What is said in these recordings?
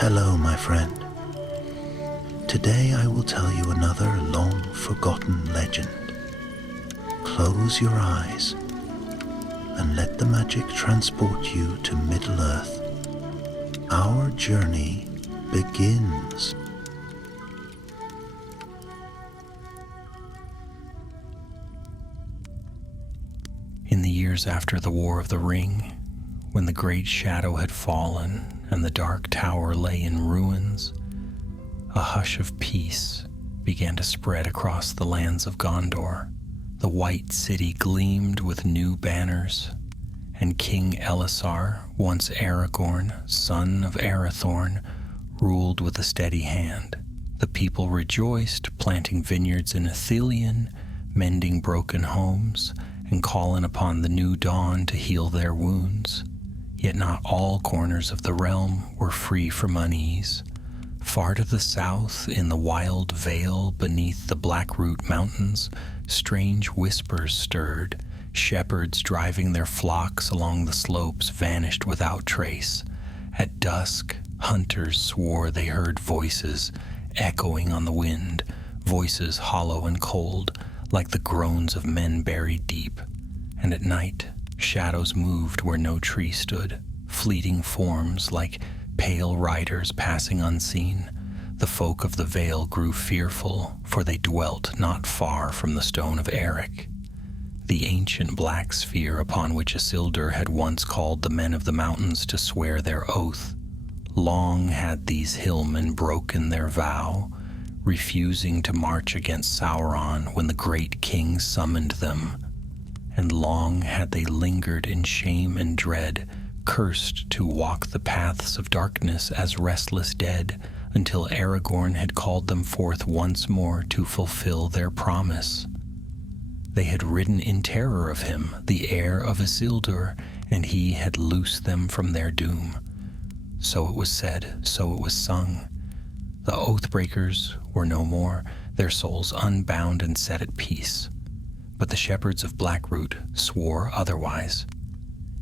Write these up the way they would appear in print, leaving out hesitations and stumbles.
Hello, my friend. Today I will tell you another long-forgotten legend. Close your eyes and let the magic transport you to Middle-earth. Our journey begins. In the years after the War of the Ring, when the great shadow had fallen and the dark tower lay in ruins, a hush of peace began to spread across the lands of Gondor. The white city gleamed with new banners, and King Elisar, once Aragorn, son of Arathorn, ruled with a steady hand. The people rejoiced, planting vineyards in Ithilien, mending broken homes, and calling upon the new dawn to heal their wounds. Yet not all corners of the realm were free from unease. Far to the south, in the wild vale beneath the Blackroot Mountains, strange whispers stirred. Shepherds driving their flocks along the slopes vanished without trace. At dusk, hunters swore they heard voices echoing on the wind, voices hollow and cold, like the groans of men buried deep. And at night, shadows moved where no tree stood, fleeting forms like pale riders passing unseen. The folk of the vale grew fearful, for they dwelt not far from the stone of Eric, the ancient black sphere upon which Isildur had once called the men of the mountains to swear their oath. Long had these hillmen broken their vow, refusing to march against Sauron when the great king summoned them. And long had they lingered in shame and dread, cursed to walk the paths of darkness as restless dead, until Aragorn had called them forth once more to fulfill their promise. They had ridden in terror of him, the heir of Isildur, and he had loosed them from their doom. So it was said, so it was sung. The Oathbreakers were no more, their souls unbound and set at peace. But the shepherds of Blackroot swore otherwise.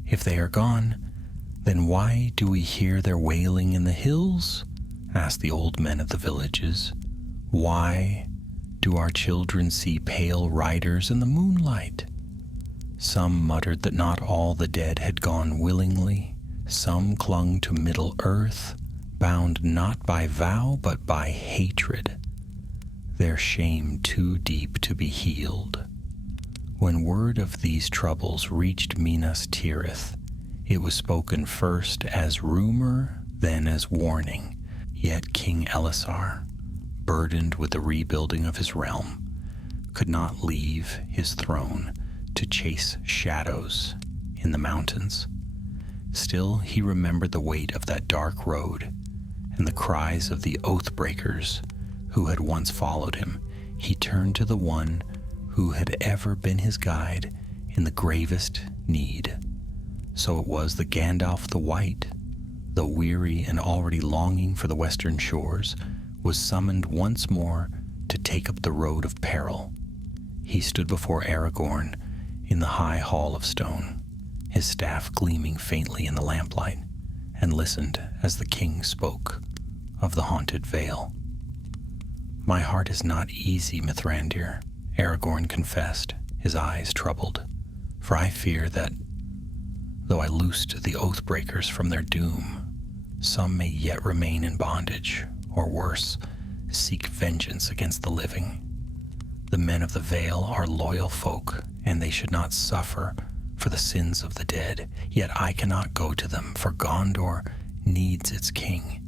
If they are gone, then why do we hear their wailing in the hills? Asked the old men of the villages. Why do our children see pale riders in the moonlight? Some muttered that not all the dead had gone willingly. Some clung to Middle-earth, bound not by vow but by hatred, their shame too deep to be healed. When word of these troubles reached Minas Tirith, it was spoken first as rumor, then as warning. Yet King Elisar, burdened with the rebuilding of his realm, could not leave his throne to chase shadows in the mountains. Still, he remembered the weight of that dark road and the cries of the Oathbreakers who had once followed him. He turned to the one who had ever been his guide in the gravest need. So it was that Gandalf the White, though weary and already longing for the western shores, was summoned once more to take up the road of peril. He stood before Aragorn in the high hall of stone, his staff gleaming faintly in the lamplight, and listened as the king spoke of the haunted vale. "My heart is not easy, Mithrandir," Aragorn confessed, his eyes troubled, "for I fear that, though I loosed the Oathbreakers from their doom, some may yet remain in bondage, or worse, seek vengeance against the living. The men of the Vale are loyal folk, and they should not suffer for the sins of the dead. Yet I cannot go to them, for Gondor needs its king."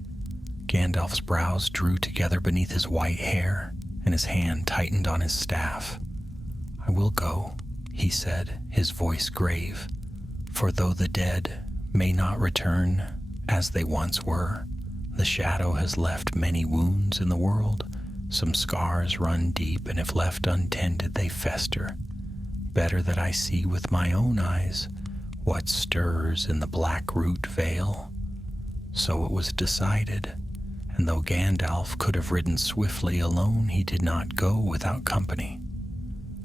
Gandalf's brows drew together beneath his white hair, and his hand tightened on his staff. "I will go," he said, his voice grave, "for though the dead may not return as they once were, the shadow has left many wounds in the world. Some scars run deep, and if left untended, they fester. Better that I see with my own eyes what stirs in the Blackroot Vale." So it was decided, and though Gandalf could have ridden swiftly alone, he did not go without company.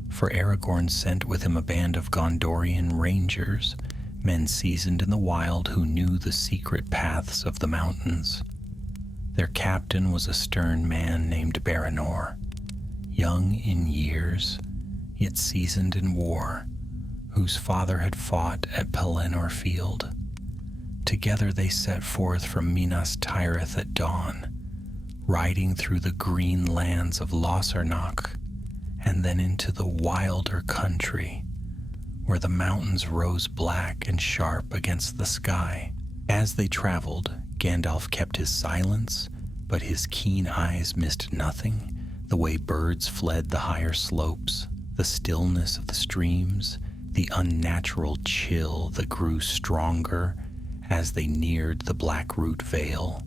For Aragorn sent with him a band of Gondorian rangers, men seasoned in the wild who knew the secret paths of the mountains. Their captain was a stern man named Baranor, young in years, yet seasoned in war, whose father had fought at Pelennor Field. Together they set forth from Minas Tirith at dawn, riding through the green lands of Lossarnoch, and then into the wilder country, where the mountains rose black and sharp against the sky. As they traveled, Gandalf kept his silence, but his keen eyes missed nothing, the way birds fled the higher slopes, the stillness of the streams, the unnatural chill that grew stronger as they neared the Blackroot Vale.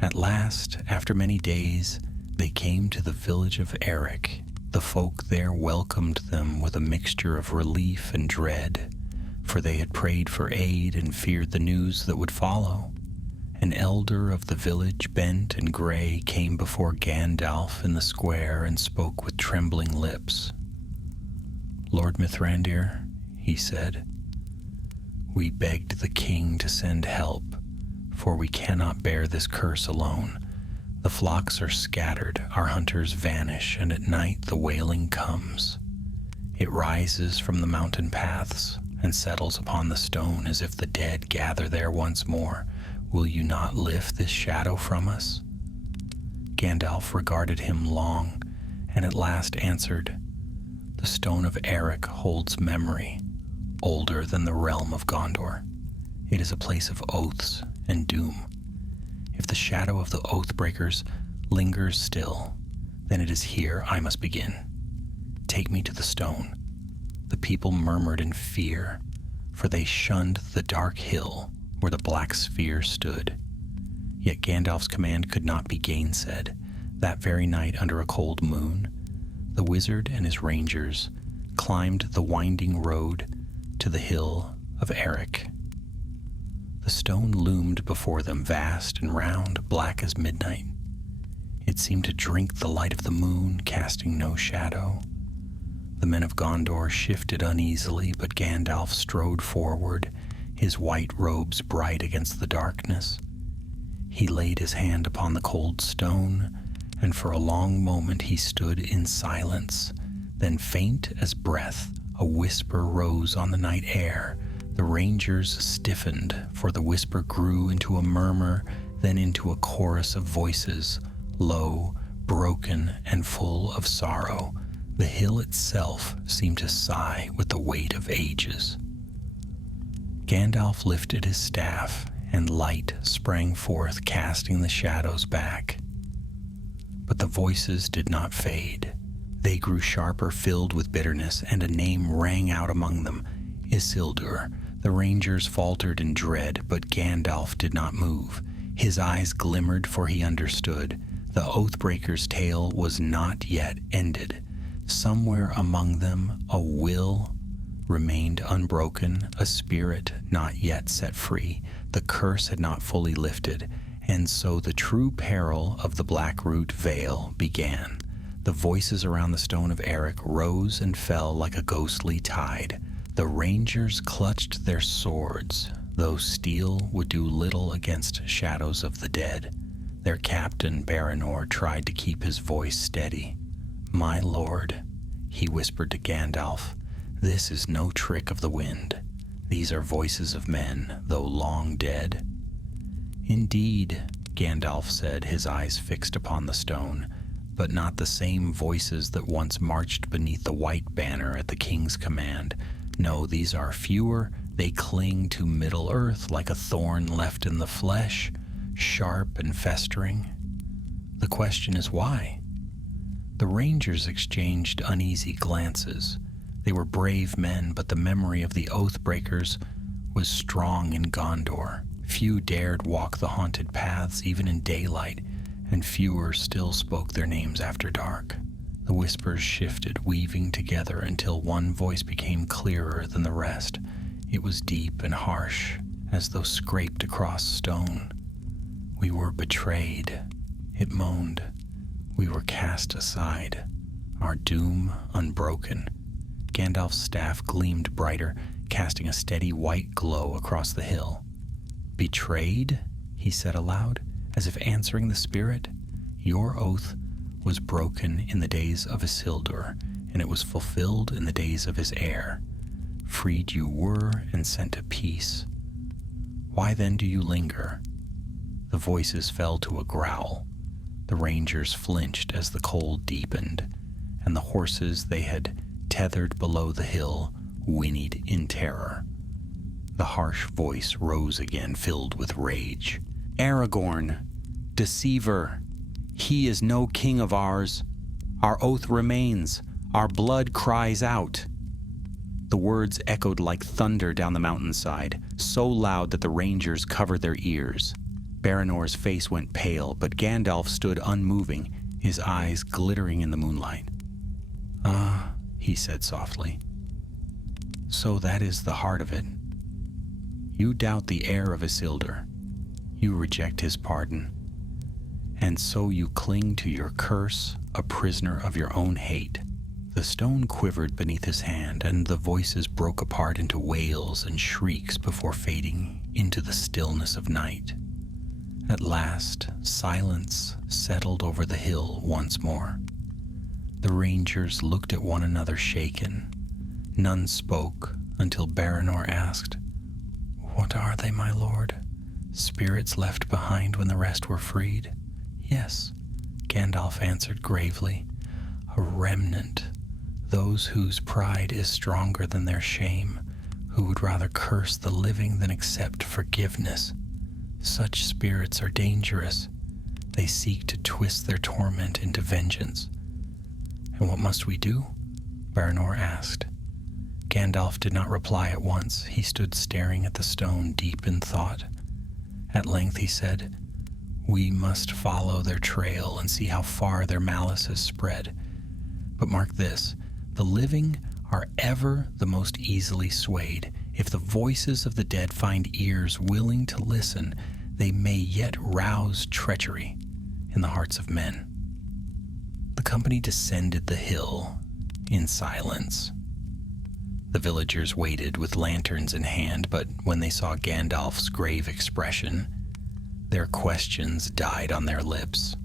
At last, after many days, they came to the village of Eric. The folk there welcomed them with a mixture of relief and dread, for they had prayed for aid and feared the news that would follow. An elder of the village, bent and gray, came before Gandalf in the square and spoke with trembling lips. "Lord Mithrandir," he said, "we begged the king to send help, for we cannot bear this curse alone. The flocks are scattered, our hunters vanish, and at night the wailing comes. It rises from the mountain paths and settles upon the stone as if the dead gather there once more. Will you not lift this shadow from us?" Gandalf regarded him long, and at last answered, "The stone of Eric holds memory, older than the realm of Gondor. It is a place of oaths and doom. If the shadow of the Oathbreakers lingers still, then it is here I must begin. Take me to the stone." The people murmured in fear, for they shunned the dark hill where the black sphere stood. Yet Gandalf's command could not be gainsaid. That very night, under a cold moon, the wizard and his rangers climbed the winding road to the hill of Eric. The stone loomed before them, vast and round, black as midnight. It seemed to drink the light of the moon, casting no shadow. The men of Gondor shifted uneasily, but Gandalf strode forward, his white robes bright against the darkness. He laid his hand upon the cold stone, and for a long moment he stood in silence. Then, faint as breath, a whisper rose on the night air. The rangers stiffened, for the whisper grew into a murmur, then into a chorus of voices, low, broken, and full of sorrow. The hill itself seemed to sigh with the weight of ages. Gandalf lifted his staff, and light sprang forth, casting the shadows back. But the voices did not fade. They grew sharper, filled with bitterness, and a name rang out among them, Isildur. The rangers faltered in dread, but Gandalf did not move. His eyes glimmered, for he understood. The Oathbreakers' tale was not yet ended. Somewhere among them, a will remained unbroken, a spirit not yet set free. The curse had not fully lifted, and so the true peril of the Blackroot Vale began. The voices around the stone of Eric rose and fell like a ghostly tide. The rangers clutched their swords, though steel would do little against shadows of the dead. Their captain, Baranor, tried to keep his voice steady. "My lord," he whispered to Gandalf, "this is no trick of the wind. These are voices of men, though long dead." "Indeed," Gandalf said, his eyes fixed upon the stone, "but not the same voices that once marched beneath the white banner at the king's command. No, these are fewer. They cling to Middle-earth like a thorn left in the flesh, sharp and festering. The question is why?" The rangers exchanged uneasy glances. They were brave men, but the memory of the Oathbreakers was strong in Gondor. Few dared walk the haunted paths even in daylight, and fewer still spoke their names after dark. The whispers shifted, weaving together until one voice became clearer than the rest. It was deep and harsh, as though scraped across stone. "We were betrayed," it moaned. "We were cast aside, our doom unbroken." Gandalf's staff gleamed brighter, casting a steady white glow across the hill. "Betrayed?" he said aloud. as if answering the spirit, "Your oath was broken in the days of Isildur, and it was fulfilled in the days of his heir. Freed you were and sent to peace. Why then do you linger?" The voices fell to a growl. The rangers flinched as the cold deepened, and the horses they had tethered below the hill whinnied in terror. The harsh voice rose again, filled with rage. "Aragorn, deceiver, he is no king of ours. Our oath remains. Our blood cries out." The words echoed like thunder down the mountainside, so loud that the rangers covered their ears. Baranor's face went pale, but Gandalf stood unmoving, his eyes glittering in the moonlight. "Ah," he said softly. "So that is the heart of it. You doubt the heir of Isildur. You reject his pardon. And so you cling to your curse, a prisoner of your own hate." The stone quivered beneath his hand, and the voices broke apart into wails and shrieks before fading into the stillness of night. At last, silence settled over the hill once more. The rangers looked at one another shaken. None spoke until Baranor asked, "What are they, my lord? Spirits left behind when the rest were freed?" "Yes," Gandalf answered gravely. "A remnant. Those whose pride is stronger than their shame, who would rather curse the living than accept forgiveness. Such spirits are dangerous. They seek to twist their torment into vengeance." "And what must we do?" Baranor asked. Gandalf did not reply at once. He stood staring at the stone, deep in thought. At length he said, "We must follow their trail and see how far their malice has spread. But mark this, the living are ever the most easily swayed. If the voices of the dead find ears willing to listen, they may yet rouse treachery in the hearts of men." The company descended the hill in silence. The villagers waited with lanterns in hand, but when they saw Gandalf's grave expression, their questions died on their lips.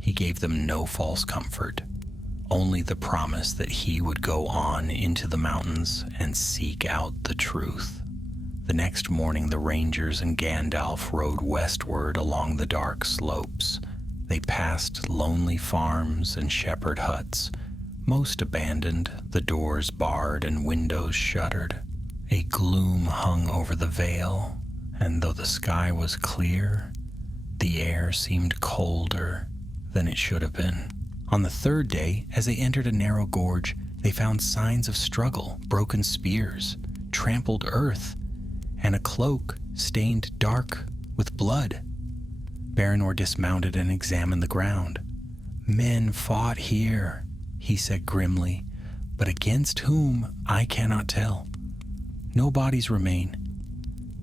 He gave them no false comfort, only the promise that he would go on into the mountains and seek out the truth. The next morning, the rangers and Gandalf rode westward along the dark slopes. They passed lonely farms and shepherd huts, most abandoned, the doors barred and windows shuttered. A gloom hung over the vale, and though the sky was clear, the air seemed colder than it should have been. On the third day, as they entered a narrow gorge, they found signs of struggle, broken spears, trampled earth, and a cloak stained dark with blood. Baranor dismounted and examined the ground. "Men fought here," he said grimly, "but against whom I cannot tell. No bodies remain."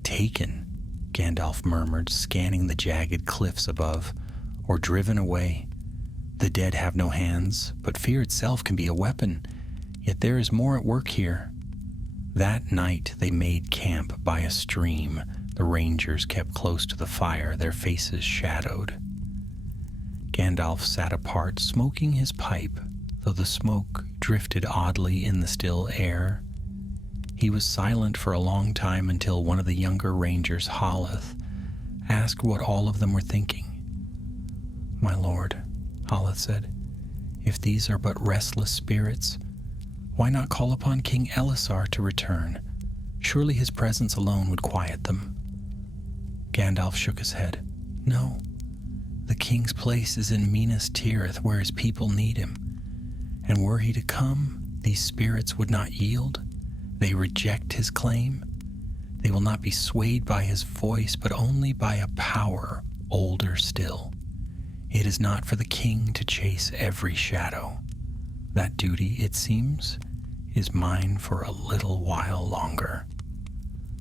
"Taken," Gandalf murmured, scanning the jagged cliffs above, "or driven away. The dead have no hands, but fear itself can be a weapon. Yet there is more at work here." That night they made camp by a stream. The rangers kept close to the fire, their faces shadowed. Gandalf sat apart, smoking his pipe, though the smoke drifted oddly in the still air. He was silent for a long time until one of the younger rangers, Haleth, asked what all of them were thinking. "My lord," Haleth said, "if these are but restless spirits, why not call upon King Elisar to return? Surely his presence alone would quiet them." Gandalf shook his head. "No, the king's place is in Minas Tirith, where his people need him. And were he to come, these spirits would not yield. They reject his claim. They will not be swayed by his voice, but only by a power older still. It is not for the king to chase every shadow. That duty, it seems, is mine for a little while longer."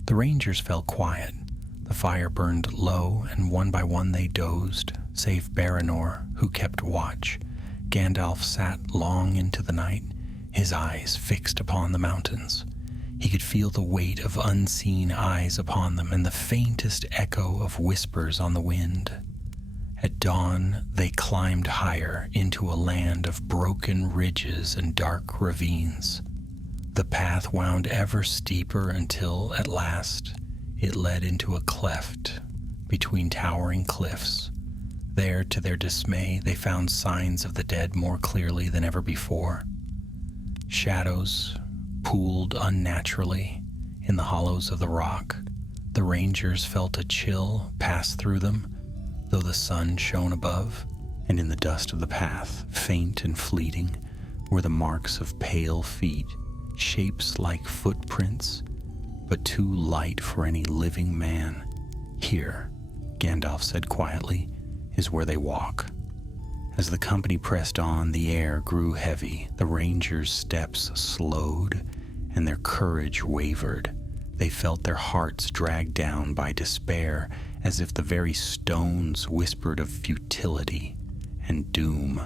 The rangers fell quiet. The fire burned low, and one by one they dozed, save Baranor, who kept watch. Gandalf sat long into the night, his eyes fixed upon the mountains. He could feel the weight of unseen eyes upon them and the faintest echo of whispers on the wind. At dawn, they climbed higher into a land of broken ridges and dark ravines. The path wound ever steeper until, at last, it led into a cleft between towering cliffs. There, to their dismay, they found signs of the dead more clearly than ever before. Shadows pooled unnaturally in the hollows of the rock. The rangers felt a chill pass through them, though the sun shone above, and in the dust of the path, faint and fleeting, were the marks of pale feet, shapes like footprints, but too light for any living man. Here, Gandalf said quietly, is where they walk. As the company pressed on, the air grew heavy, the rangers' steps slowed, and their courage wavered. They felt their hearts dragged down by despair, as if the very stones whispered of futility and doom.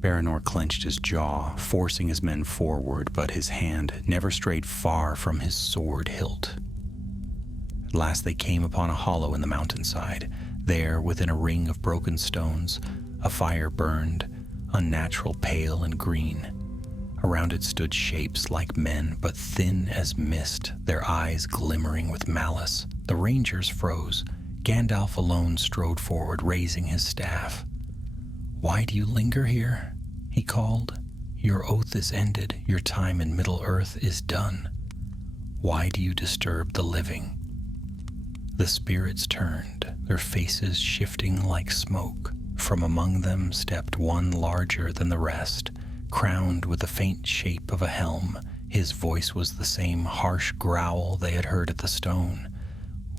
Baranor clenched his jaw, forcing his men forward, but his hand never strayed far from his sword hilt. At last they came upon a hollow in the mountainside. There, within a ring of broken stones, a fire burned, unnatural pale and green. Around it stood shapes like men, but thin as mist, their eyes glimmering with malice. The rangers froze. Gandalf alone strode forward, raising his staff. "Why do you linger here?" he called. "Your oath is ended. Your time in Middle-earth is done. Why do you disturb the living?" The spirits turned, their faces shifting like smoke. From among them stepped one larger than the rest, crowned with the faint shape of a helm. His voice was the same harsh growl they had heard at the stone.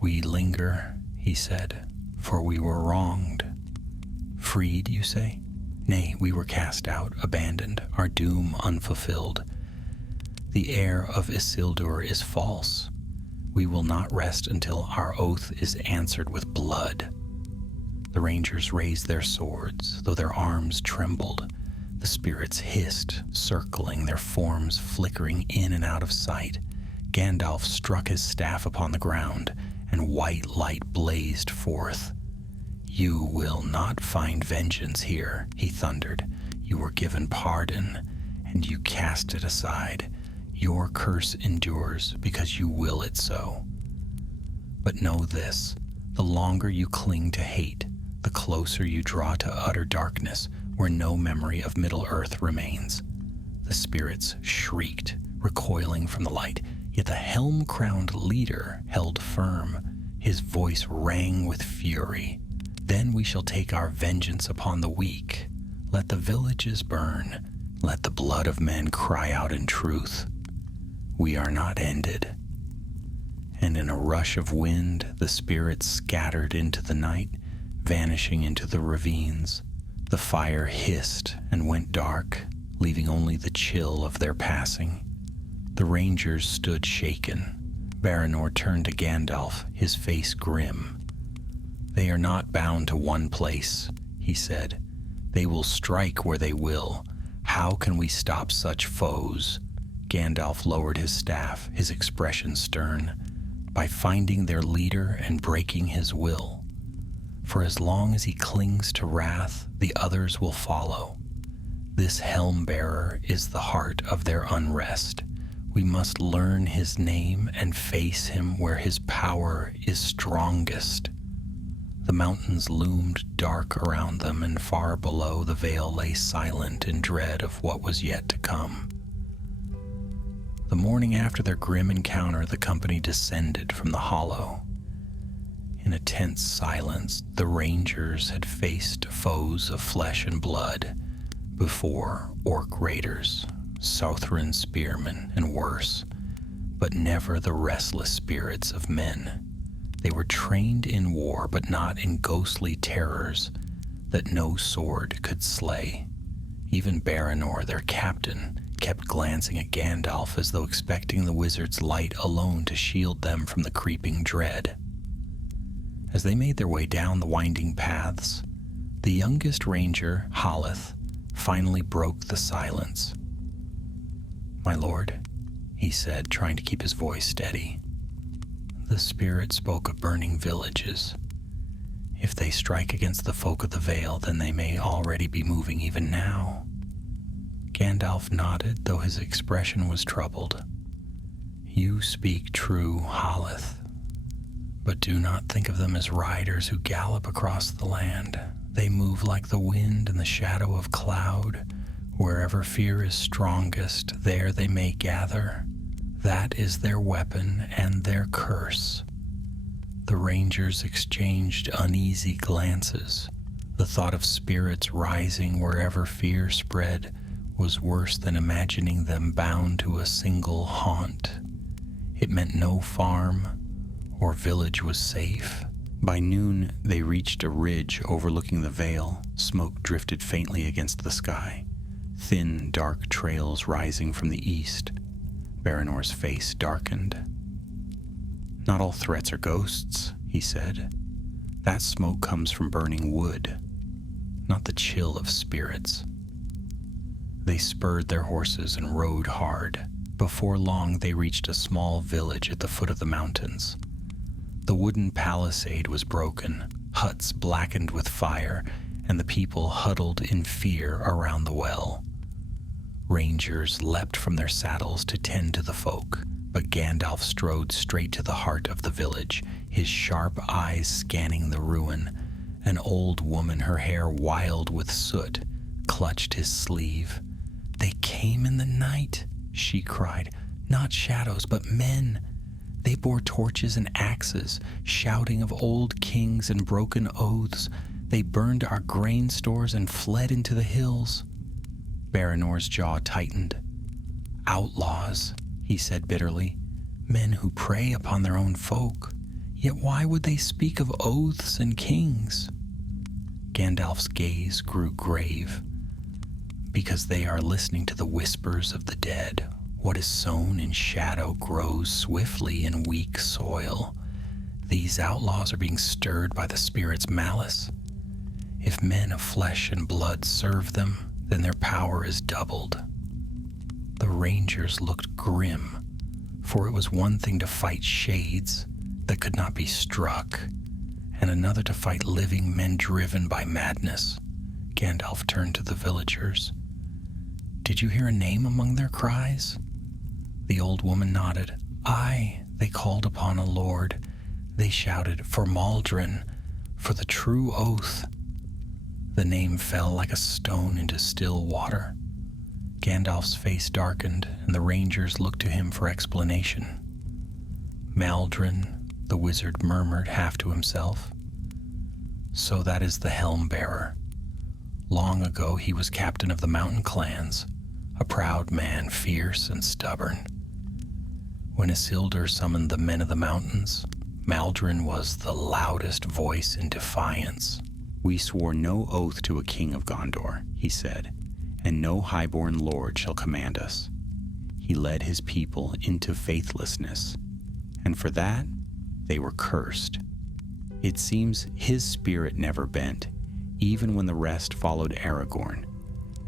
"We linger," he said, "for we were wronged." "Freed, you say? Nay, we were cast out, abandoned, our doom unfulfilled. The heir of Isildur is false. We will not rest until our oath is answered with blood." The rangers raised their swords, though their arms trembled. The spirits hissed, circling, their forms flickering in and out of sight. Gandalf struck his staff upon the ground, and white light blazed forth. "You will not find vengeance here," he thundered. "You were given pardon, and you cast it aside. Your curse endures because you will it so. But know this, the longer you cling to hate, the closer you draw to utter darkness, where no memory of Middle-earth remains." The spirits shrieked, recoiling from the light, yet the helm-crowned leader held firm. His voice rang with fury. "Then we shall take our vengeance upon the weak. Let the villages burn. Let the blood of men cry out in truth. We are not ended." And in a rush of wind, the spirits scattered into the night, vanishing into the ravines. The fire hissed and went dark, leaving only the chill of their passing. The rangers stood shaken. Baranor turned to Gandalf, his face grim. "They are not bound to one place," he said. "They will strike where they will. How can we stop such foes?" Gandalf lowered his staff, his expression stern. "By finding their leader and breaking his will. For as long as he clings to wrath, the others will follow. This helm-bearer is the heart of their unrest. We must learn his name and face him where his power is strongest." The mountains loomed dark around them, and far below the vale lay silent in dread of what was yet to come. The morning after their grim encounter, the company descended from the hollow. In a tense silence, the rangers had faced foes of flesh and blood before: orc raiders, Southron spearmen, and worse, but never the restless spirits of men. They were trained in war, but not in ghostly terrors that no sword could slay. Even Baranor, their captain, kept glancing at Gandalf as though expecting the wizard's light alone to shield them from the creeping dread. As they made their way down the winding paths, the youngest ranger, Haleth, finally broke the silence. "My lord," he said, trying to keep his voice steady. The spirit spoke of burning villages. If they strike against the folk of the Vale, then they may already be moving even now. Gandalf nodded, though his expression was troubled. You speak true, Haleth, but do not think of them as riders who gallop across the land. They move like the wind in the shadow of cloud. Wherever fear is strongest, there they may gather. That is their weapon and their curse. The rangers exchanged uneasy glances. The thought of spirits rising wherever fear spread was worse than imagining them bound to a single haunt. It meant no farm or village was safe. By noon, they reached a ridge overlooking the Vale. Smoke drifted faintly against the sky. Thin, dark trails rising from the east. Baranor's face darkened. Not all threats are ghosts, he said. That smoke comes from burning wood, not the chill of spirits. They spurred their horses and rode hard. Before long, they reached a small village at the foot of the mountains. The wooden palisade was broken, huts blackened with fire, and the people huddled in fear around the well. Rangers leapt from their saddles to tend to the folk, but Gandalf strode straight to the heart of the village, his sharp eyes scanning the ruin. An old woman, her hair wild with soot, clutched his sleeve. They came in the night, she cried. Not shadows, but men. They bore torches and axes, shouting of old kings and broken oaths. They burned our grain stores and fled into the hills. Baranor's jaw tightened. Outlaws, he said bitterly. Men who prey upon their own folk. Yet why would they speak of oaths and kings? Gandalf's gaze grew grave. Because they are listening to the whispers of the dead. What is sown in shadow grows swiftly in weak soil. These outlaws are being stirred by the spirit's malice. If men of flesh and blood serve them, then their power is doubled. The rangers looked grim, for it was one thing to fight shades that could not be struck, and another to fight living men driven by madness. Gandalf turned to the villagers. Did you hear a name among their cries? The old woman nodded. Aye, they called upon a lord. They shouted, for Maldron, for the true oath. The name fell like a stone into still water. Gandalf's face darkened, and the rangers looked to him for explanation. Maldron, the wizard murmured half to himself. So that is the helm bearer. Long ago he was captain of the mountain clans, a proud man, fierce and stubborn. When Isildur summoned the men of the mountains, Maldron was the loudest voice in defiance. We swore no oath to a king of Gondor, he said, and no highborn lord shall command us. He led his people into faithlessness, and for that they were cursed. It seems his spirit never bent, even when the rest followed Aragorn,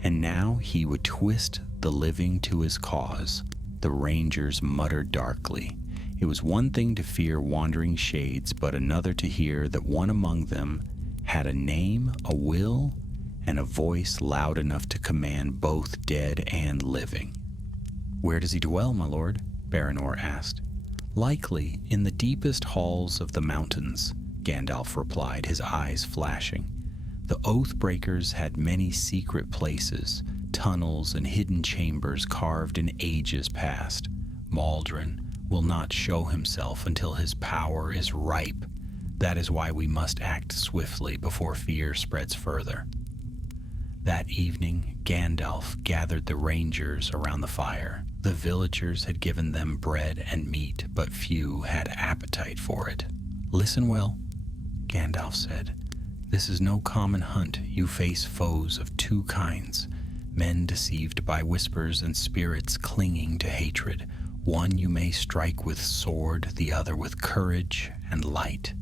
and now he would twist the living to his cause. The rangers muttered darkly. It was one thing to fear wandering shades, but another to hear that one among them had a name, a will, and a voice loud enough to command both dead and living. Where does he dwell, my lord? Baranor asked. Likely in the deepest halls of the mountains, Gandalf replied, his eyes flashing. The Oathbreakers had many secret places, tunnels and hidden chambers carved in ages past. Maldron will not show himself until his power is ripe. That is why we must act swiftly before fear spreads further. That evening, Gandalf gathered the rangers around the fire. The villagers had given them bread and meat, but few had appetite for it. Listen well, Gandalf said. This is no common hunt. You face foes of two kinds, men deceived by whispers and spirits clinging to hatred. One you may strike with sword, the other with courage and light.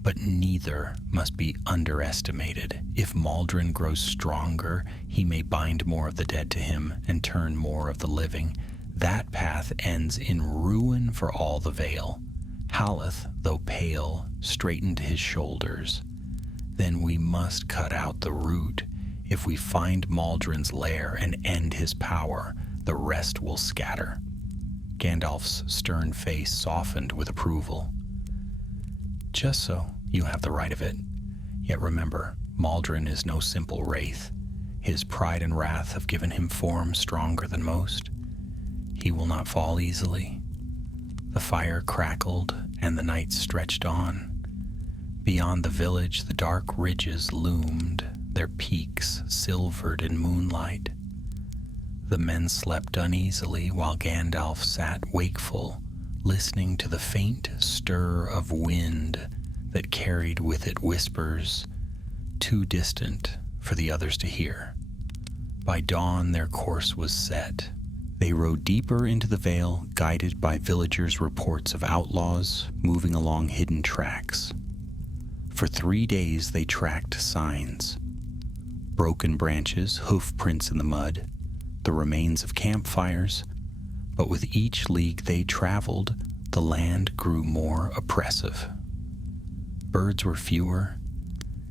But neither must be underestimated. If Maldron grows stronger, he may bind more of the dead to him and turn more of the living. That path ends in ruin for all the Vale. Haleth, though pale, straightened his shoulders. Then we must cut out the root. If we find Maldron's lair and end his power, the rest will scatter. Gandalf's stern face softened with approval. Just so, you have the right of it. Yet remember, Maldron is no simple wraith. His pride and wrath have given him form stronger than most. He will not fall easily. The fire crackled, and the night stretched on. Beyond the village, the dark ridges loomed, their peaks silvered in moonlight. The men slept uneasily while Gandalf sat wakeful, listening to the faint stir of wind that carried with it whispers too distant for the others to hear. By dawn, their course was set. They rode deeper into the Vale, guided by villagers' reports of outlaws moving along hidden tracks. For 3 days they tracked signs. Broken branches, hoof prints in the mud, the remains of campfires, but with each league they traveled, the land grew more oppressive. Birds were fewer,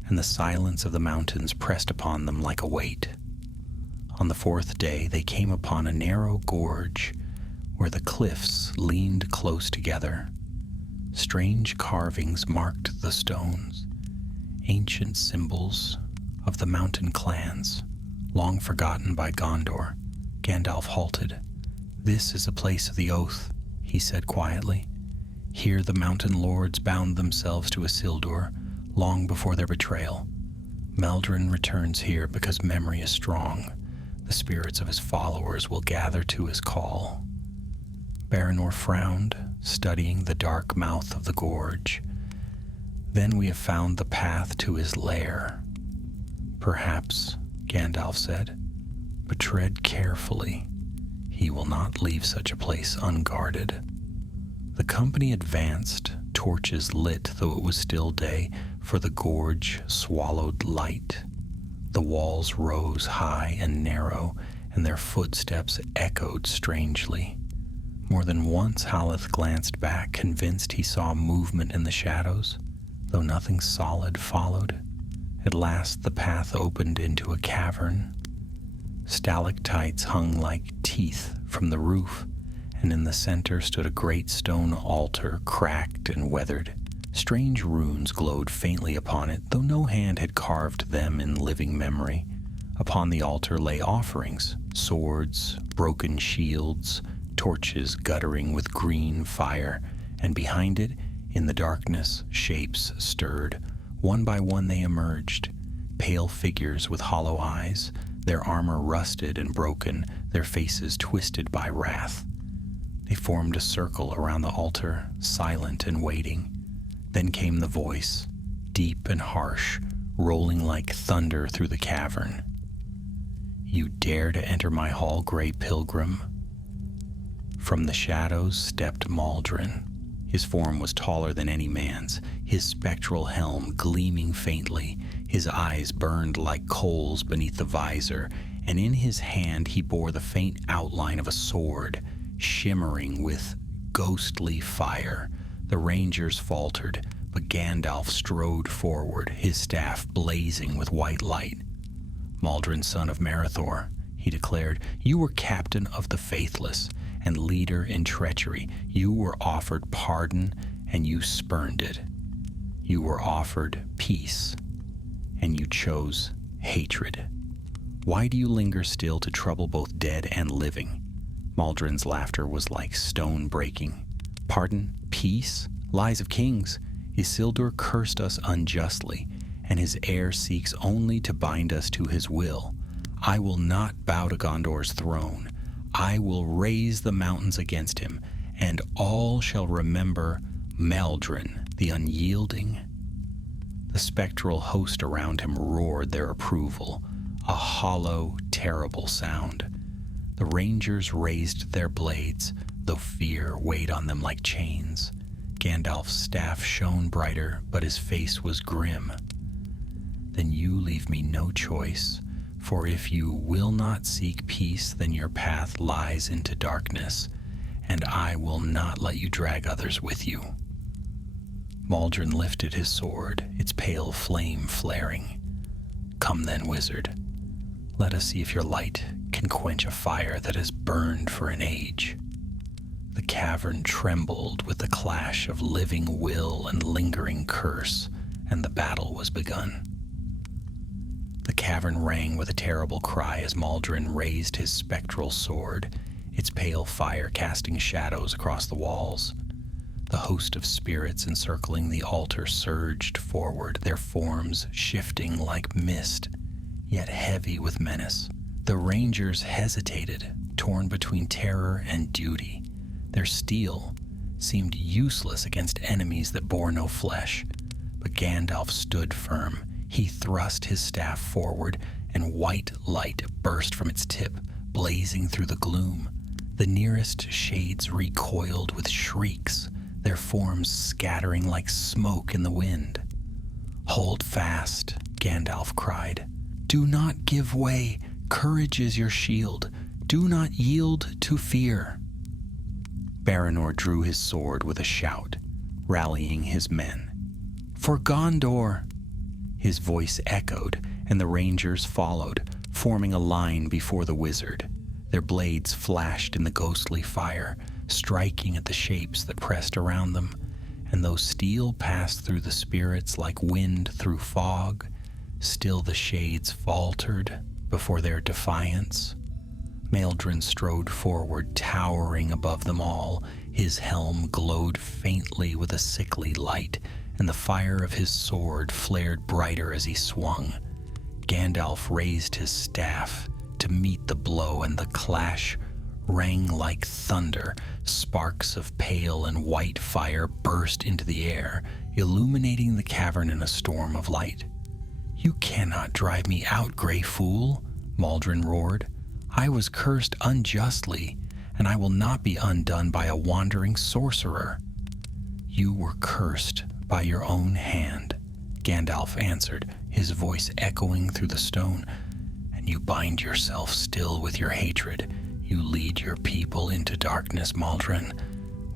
and the silence of the mountains pressed upon them like a weight. On the 4th day, they came upon a narrow gorge where the cliffs leaned close together. Strange carvings marked the stones, ancient symbols of the mountain clans, long forgotten by Gondor. Gandalf halted. "This is a place of the oath," he said quietly. "Here the mountain lords bound themselves to Isildur long before their betrayal. Maldron returns here because memory is strong. The spirits of his followers will gather to his call." Baranor frowned, studying the dark mouth of the gorge. "Then we have found the path to his lair." "Perhaps," Gandalf said, "but tread carefully. He will not leave such a place unguarded." The company advanced, torches lit though it was still day, for the gorge swallowed light. The walls rose high and narrow, and their footsteps echoed strangely. More than once Haleth glanced back, convinced he saw movement in the shadows, though nothing solid followed. At last the path opened into a cavern. Stalactites hung like teeth from the roof, and in the center stood a great stone altar, cracked and weathered. Strange runes glowed faintly upon it, though no hand had carved them in living memory. Upon the altar lay offerings, swords, broken shields, torches guttering with green fire, and behind it, in the darkness, shapes stirred. One by one they emerged, pale figures with hollow eyes, their armor rusted and broken, their faces twisted by wrath. They formed a circle around the altar, silent and waiting. Then came the voice, deep and harsh, rolling like thunder through the cavern. "You dare to enter my hall, Grey Pilgrim?" From the shadows stepped Maldron. His form was taller than any man's, his spectral helm gleaming faintly. His eyes burned like coals beneath the visor, and in his hand he bore the faint outline of a sword, shimmering with ghostly fire. The rangers faltered, but Gandalf strode forward, his staff blazing with white light. "Maldron, son of Marathor," he declared, "you were captain of the faithless and leader in treachery. You were offered pardon, and you spurned it. You were offered peace, and you chose hatred. Why do you linger still to trouble both dead and living?" Maldron's laughter was like stone breaking. "Pardon? Peace? Lies of kings. Isildur cursed us unjustly, and his heir seeks only to bind us to his will. I will not bow to Gondor's throne. I will raise the mountains against him, and all shall remember Maldron, the unyielding." The spectral host around him roared their approval, a hollow, terrible sound. The rangers raised their blades, though fear weighed on them like chains. Gandalf's staff shone brighter, but his face was grim. "Then you leave me no choice For if you will not seek peace, then your path lies into darkness, and I will not let you drag others with you." Maldron lifted his sword, its pale flame flaring. "Come then, wizard. Let us see if your light can quench a fire that has burned for an age." The cavern trembled with the clash of living will and lingering curse, and the battle was begun. The cavern rang with a terrible cry as Maldron raised his spectral sword, its pale fire casting shadows across the walls. The host of spirits encircling the altar surged forward, their forms shifting like mist, yet heavy with menace. The rangers hesitated, torn between terror and duty. Their steel seemed useless against enemies that bore no flesh, but Gandalf stood firm. He thrust his staff forward, and white light burst from its tip, blazing through the gloom. The nearest shades recoiled with shrieks, their forms scattering like smoke in the wind. "Hold fast," Gandalf cried. "Do not give way. Courage is your shield. Do not yield to fear." Baranor drew his sword with a shout, rallying his men. "For Gondor!" His voice echoed, and the rangers followed, forming a line before the wizard. Their blades flashed in the ghostly fire, striking at the shapes that pressed around them, and though steel passed through the spirits like wind through fog, still the shades faltered before their defiance. Maldron strode forward, towering above them all. His helm glowed faintly with a sickly light, and the fire of his sword flared brighter as he swung. Gandalf raised his staff to meet the blow, and the clash rang like thunder. Sparks of pale and white fire burst into the air, illuminating the cavern in a storm of light. "You cannot drive me out, gray fool," Maldron roared. "I was cursed unjustly, and I will not be undone by a wandering sorcerer." "You were cursed by your own hand," Gandalf answered, his voice echoing through the stone. "And you bind yourself still with your hatred. You lead your people into darkness, Maldron.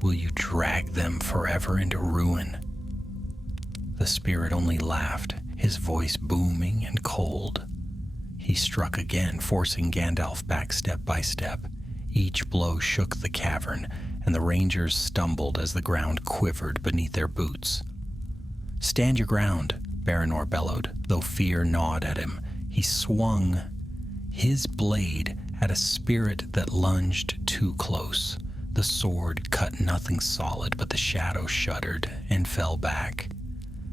Will you drag them forever into ruin?" The spirit only laughed, his voice booming and cold. He struck again, forcing Gandalf back step by step. Each blow shook the cavern, and the rangers stumbled as the ground quivered beneath their boots. "Stand your ground," Baranor bellowed, though fear gnawed at him. He swung his blade at a spirit that lunged too close. The sword cut nothing solid, but the shadow shuddered and fell back.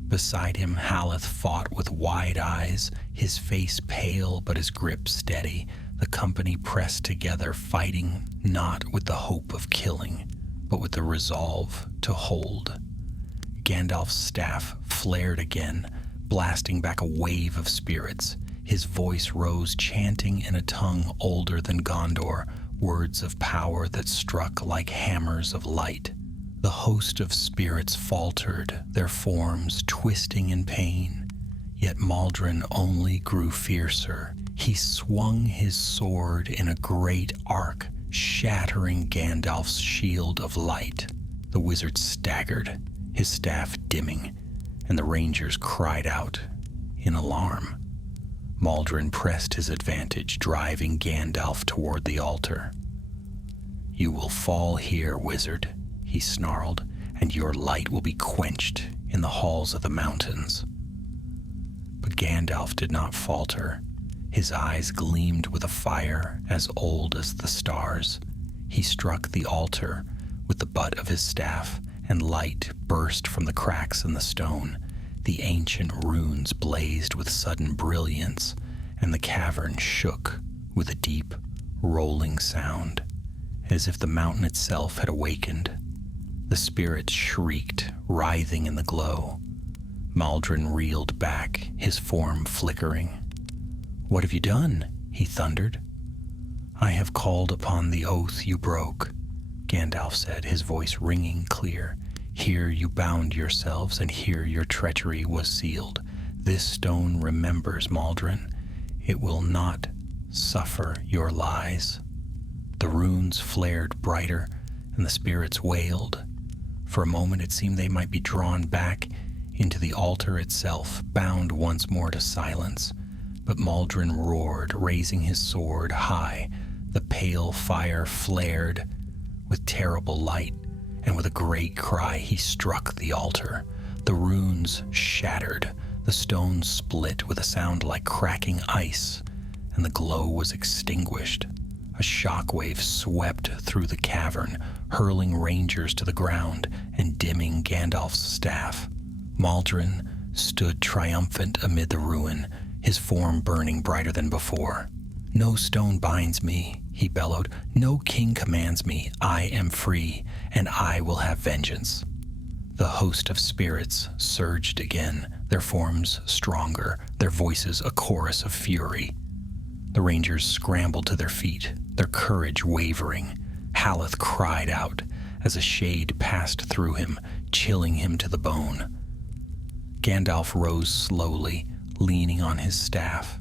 Beside him, Haleth fought with wide eyes, his face pale but his grip steady. The company pressed together, fighting not with the hope of killing, but with the resolve to hold. Gandalf's staff flared again, blasting back a wave of spirits. His voice rose, chanting in a tongue older than Gondor, words of power that struck like hammers of light. The host of spirits faltered, their forms twisting in pain. Yet Maldron only grew fiercer. He swung his sword in a great arc, shattering Gandalf's shield of light. The wizard staggered, his staff dimming, and the rangers cried out in alarm. Maldron pressed his advantage, driving Gandalf toward the altar. "You will fall here, wizard," he snarled, "and your light will be quenched in the halls of the mountains." But Gandalf did not falter. His eyes gleamed with a fire as old as the stars. He struck the altar with the butt of his staff, and light burst from the cracks in the stone. The ancient runes blazed with sudden brilliance, and the cavern shook with a deep, rolling sound, as if the mountain itself had awakened. The spirits shrieked, writhing in the glow. Maldron reeled back, his form flickering. "What have you done?" he thundered. "I have called upon the oath you broke," Gandalf said, his voice ringing clear. "Here you bound yourselves, and here your treachery was sealed. This stone remembers, Maldron. It will not suffer your lies." The runes flared brighter, and the spirits wailed. For a moment it seemed they might be drawn back into the altar itself, bound once more to silence. But Maldron roared, raising his sword high. The pale fire flared with terrible light, and with a great cry he struck the altar. The runes shattered, the stones split with a sound like cracking ice, and the glow was extinguished. A shockwave swept through the cavern, hurling rangers to the ground and dimming Gandalf's staff. Maldron stood triumphant amid the ruin, his form burning brighter than before. "No stone binds me," he bellowed. "No king commands me. I am free, and I will have vengeance." The host of spirits surged again, their forms stronger, their voices a chorus of fury. The rangers scrambled to their feet, their courage wavering. Haleth cried out as a shade passed through him, chilling him to the bone. Gandalf rose slowly, leaning on his staff.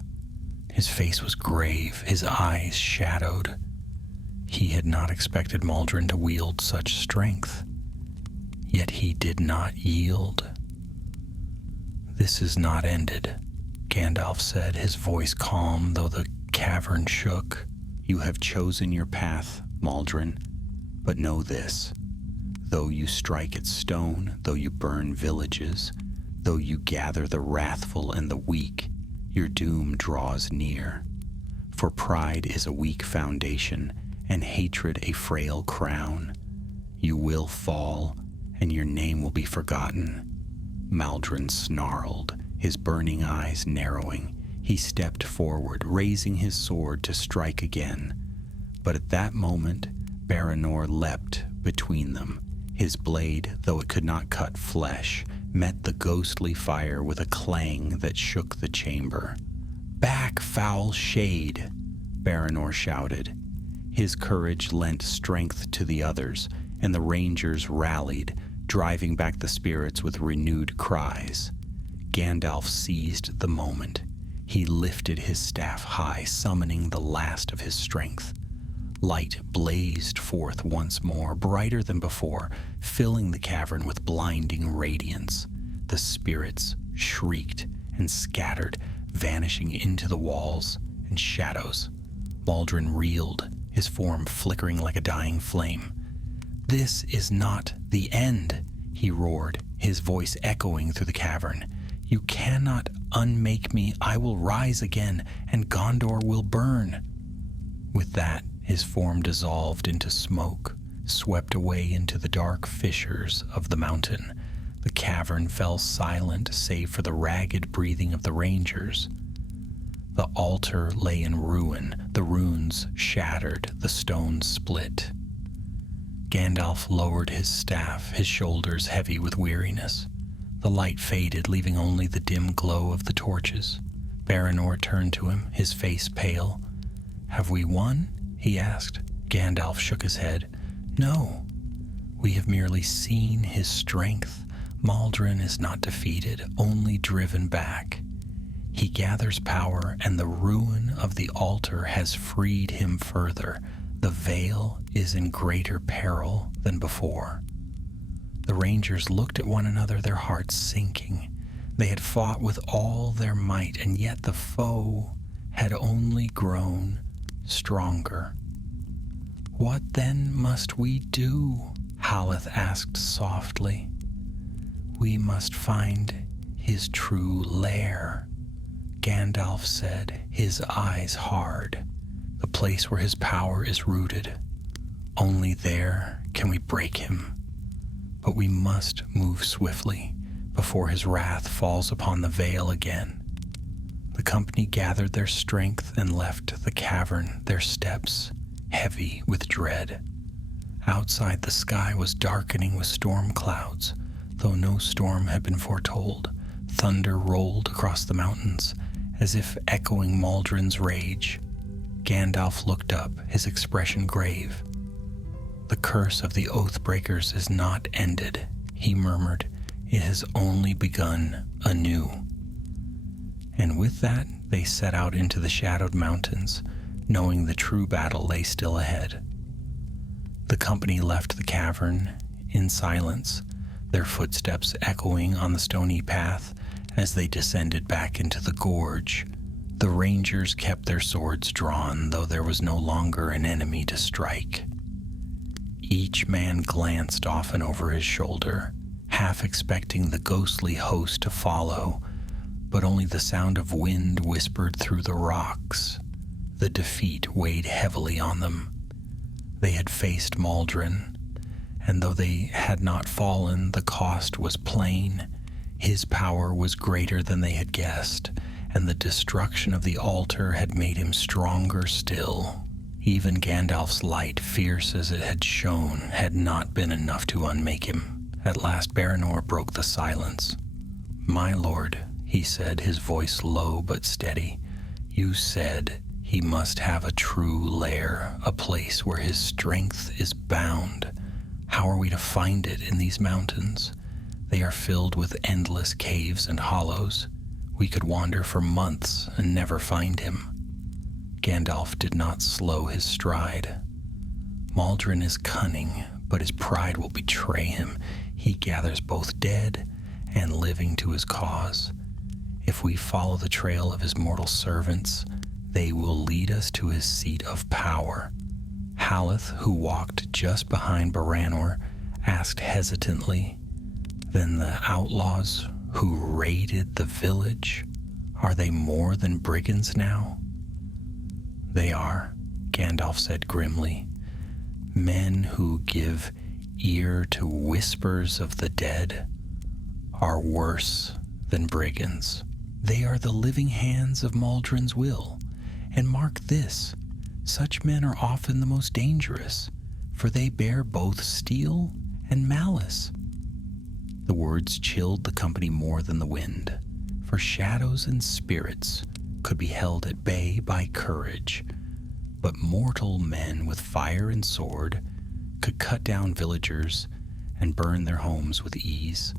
His face was grave, his eyes shadowed. He had not expected Maldron to wield such strength, yet he did not yield. "This is not ended," Gandalf said, his voice calm though the cavern shook. "You have chosen your path, Maldron, but know this. Though you strike at stone, though you burn villages, though you gather the wrathful and the weak, your doom draws near. For pride is a weak foundation, and hatred a frail crown. You will fall, and your name will be forgotten." Maldron snarled, his burning eyes narrowing. He stepped forward, raising his sword to strike again. But at that moment, Baranor leapt between them. His blade, though it could not cut flesh, met the ghostly fire with a clang that shook the chamber. "Back, foul shade!" Baranor shouted. His courage lent strength to the others, and the rangers rallied, driving back the spirits with renewed cries. Gandalf seized the moment. He lifted his staff high, summoning the last of his strength. Light blazed forth once more, brighter than before, filling the cavern with blinding radiance. The spirits shrieked and scattered, vanishing into the walls and shadows. Maldron reeled, his form flickering like a dying flame. "This is not the end," he roared, his voice echoing through the cavern. "You cannot unmake me. I will rise again, and Gondor will burn." With that, his form dissolved into smoke, swept away into the dark fissures of the mountain. The cavern fell silent save for the ragged breathing of the rangers. The altar lay in ruin, the runes shattered, the stones split. Gandalf lowered his staff, his shoulders heavy with weariness. The light faded, leaving only the dim glow of the torches. Baranor turned to him, his face pale. "Have we won?" he asked. Gandalf shook his head. "No. We have merely seen his strength. Maldron is not defeated, only driven back. He gathers power, and the ruin of the altar has freed him further. The Vale is in greater peril than before." The rangers looked at one another, their hearts sinking. They had fought with all their might, and yet the foe had only grown stronger. "What then must we do?" Haleth asked softly. "We must find his true lair," Gandalf said, his eyes hard. "The place where his power is rooted. Only there can we break him. But we must move swiftly before his wrath falls upon the Vale again." The company gathered their strength and left the cavern, their steps heavy with dread. Outside, the sky was darkening with storm clouds, though no storm had been foretold. Thunder rolled across the mountains, as if echoing Maldron's rage. Gandalf looked up, his expression grave. "The curse of the Oathbreakers is not ended," he murmured. "It has only begun anew." And with that, They set out into the shadowed mountains, knowing the true battle lay still ahead. The company left the cavern in silence, their footsteps echoing on the stony path as they descended back into the gorge. The rangers kept their swords drawn, though there was no longer an enemy to strike. Each man glanced often over his shoulder, half expecting the ghostly host to follow, but only the sound of wind whispered through the rocks. The defeat weighed heavily on them. They had faced Maldron, and though they had not fallen, the cost was plain. His power was greater than they had guessed, and the destruction of the altar had made him stronger still. Even Gandalf's light, fierce as it had shone, had not been enough to unmake him. At last Baranor broke the silence. "My lord," he said, his voice low but steady, "you said he must have a true lair, a place where his strength is bound. How are we to find it in these mountains? They are filled with endless caves and hollows. We could wander for months and never find him." Gandalf did not slow his stride. "Maldron is cunning, but his pride will betray him. He gathers both dead and living to his cause. If we follow the trail of his mortal servants, they will lead us to his seat of power." Haleth, who walked just behind Baranor, asked hesitantly, "Then the outlaws who raided the village, are they more than brigands now?" "They are," Gandalf said grimly. "Men who give ear to whispers of the dead are worse than brigands. They are the living hands of Maldron's will. And mark this, such men are often the most dangerous, for they bear both steel and malice." The words chilled the company more than the wind, for shadows and spirits could be held at bay by courage, but mortal men with fire and sword could cut down villagers and burn their homes with ease.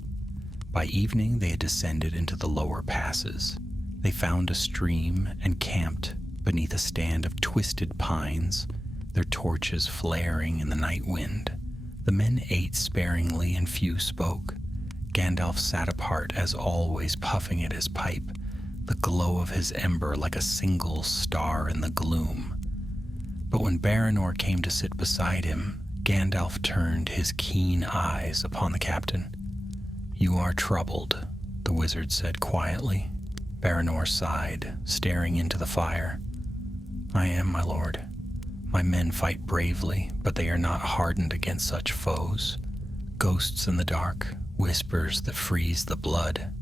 By evening they had descended into the lower passes. They found a stream and camped beneath a stand of twisted pines, their torches flaring in the night wind. The men ate sparingly and few spoke. Gandalf sat apart as always, puffing at his pipe, the glow of his ember like a single star in the gloom. But when Baranor came to sit beside him, Gandalf turned his keen eyes upon the captain. "You are troubled," the wizard said quietly. Baranor sighed, staring into the fire. "I am, my lord. My men fight bravely, but they are not hardened against such foes. Ghosts in the dark, whispers that freeze the blood.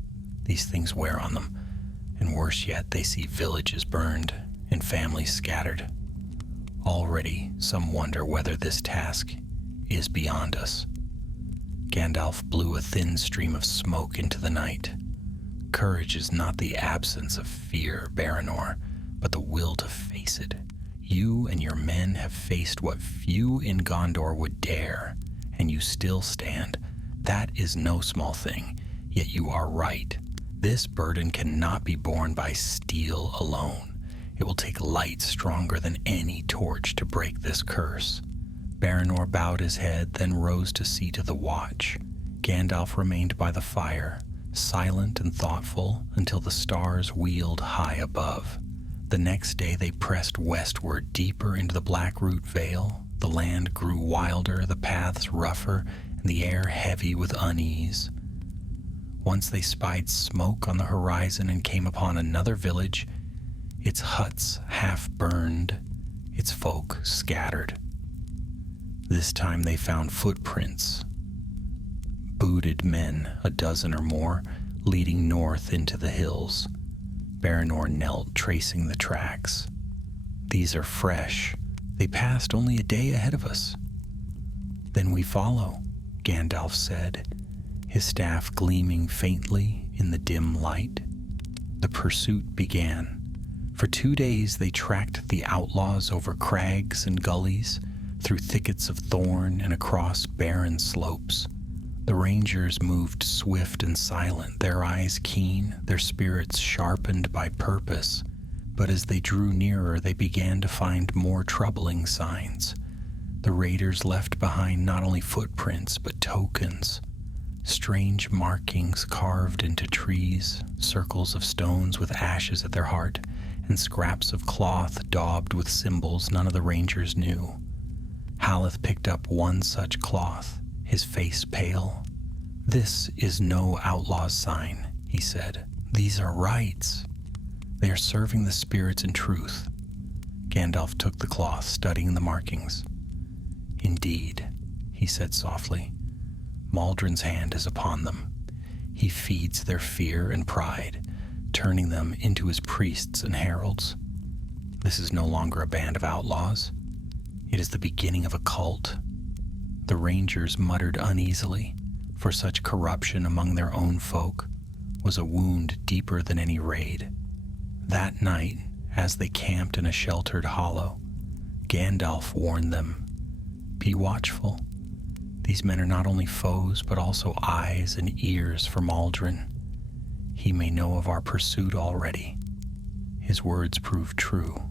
These things wear on them, and worse yet, they see villages burned and families scattered. Already, some wonder whether this task is beyond us." Gandalf blew a thin stream of smoke into the night. "Courage is not the absence of fear, Baranor, but the will to face it. You and your men have faced what few in Gondor would dare, and you still stand. That is no small thing, yet you are right. This burden cannot be borne by steel alone. It will take light stronger than any torch to break this curse." Baranor bowed his head, then rose to see to the watch. Gandalf remained by the fire, silent and thoughtful, until the stars wheeled high above. The next day they pressed westward, deeper into the Blackroot Vale. The land grew wilder, the paths rougher, and the air heavy with unease. Once they spied smoke on the horizon and came upon another village, its huts half burned, its folk scattered. This time they found footprints, booted men, a dozen or more, leading north into the hills. Baranor knelt, tracing the tracks. "These are fresh. They passed only a day ahead of us." "Then we follow," Gandalf said, his staff gleaming faintly in the dim light. The pursuit began. For 2 days they tracked the outlaws over crags and gullies, through thickets of thorn and across barren slopes. The rangers moved swift and silent, their eyes keen, their spirits sharpened by purpose. But as they drew nearer, they began to find more troubling signs. The raiders left behind not only footprints, but tokens. Strange markings carved into trees, circles of stones with ashes at their heart, and scraps of cloth daubed with symbols none of the rangers knew. Haleth picked up one such cloth, his face pale. "This is no outlaw's sign," he said. "These are rites. They are serving the spirits in truth." Gandalf took the cloth, studying the markings. "Indeed," he said softly, "Maldron's hand is upon them. He feeds their fear and pride, turning them into his priests and heralds. This is no longer a band of outlaws. It is the beginning of a cult." The rangers muttered uneasily, for such corruption among their own folk was a wound deeper than any raid. That night, as they camped in a sheltered hollow, Gandalf warned them, "Be watchful. These men are not only foes, but also eyes and ears for Maldron. He may know of our pursuit already." His words proved true.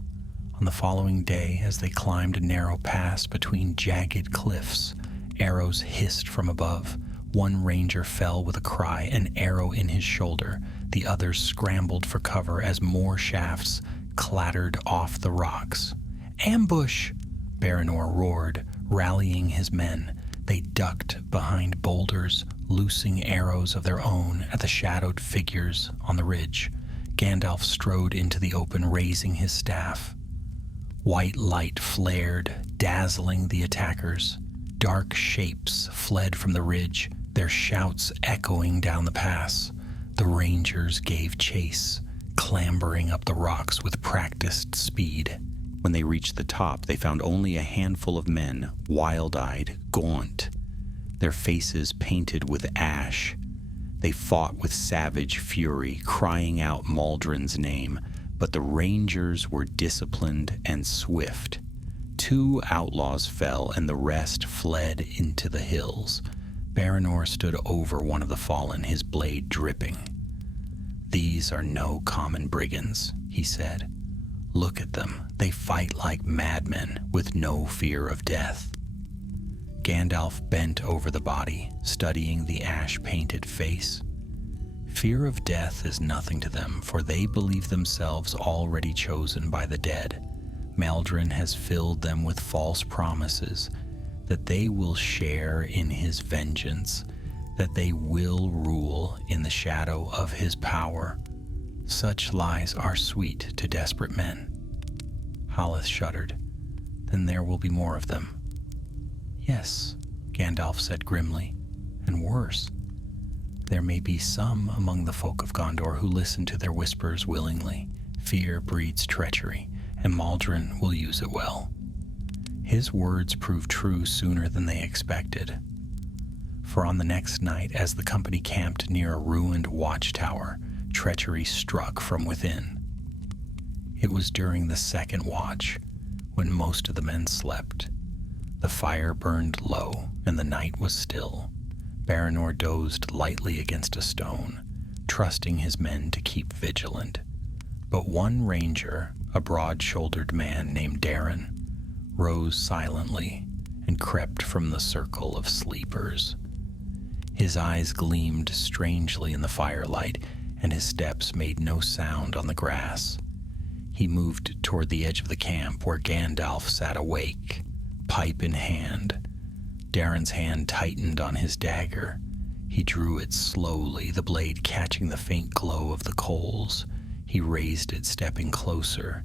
On the following day, as they climbed a narrow pass between jagged cliffs, arrows hissed from above. One ranger fell with a cry, an arrow in his shoulder. The others scrambled for cover as more shafts clattered off the rocks. "Ambush!" Baranor roared, rallying his men. They ducked behind boulders, loosing arrows of their own at the shadowed figures on the ridge. Gandalf strode into the open, raising his staff. White light flared, dazzling the attackers. Dark shapes fled from the ridge, their shouts echoing down the pass. The rangers gave chase, clambering up the rocks with practiced speed. When they reached the top, they found only a handful of men, wild-eyed, gaunt, their faces painted with ash. They fought with savage fury, crying out Maldron's name, but the rangers were disciplined and swift. 2 outlaws fell, and the rest fled into the hills. Baranor stood over one of the fallen, his blade dripping. "These are no common brigands," he said. "Look at them. They fight like madmen, with no fear of death." Gandalf bent over the body, studying the ash-painted face. Fear of death is nothing to them, for they believe themselves already chosen by the dead. Maldron has filled them with false promises that they will share in his vengeance, that they will rule in the shadow of his power. Such lies are sweet to desperate men. Haleth shuddered. "Then there will be more of them." "Yes," Gandalf said grimly, "and worse. There may be some among the folk of Gondor who listen to their whispers willingly. Fear breeds treachery, and Maldron will use it well." His words proved true sooner than they expected. For on the next night, as the company camped near a ruined watchtower, treachery struck from within. It was during the second watch, when most of the men slept. The fire burned low, and the night was still. Baranor dozed lightly against a stone, trusting his men to keep vigilant. But one ranger, a broad-shouldered man named Darin, rose silently and crept from the circle of sleepers. His eyes gleamed strangely in the firelight, and his steps made no sound on the grass. He moved toward the edge of the camp where Gandalf sat awake, pipe in hand. Darin's hand tightened on his dagger. He drew it slowly, the blade catching the faint glow of the coals. He raised it, stepping closer.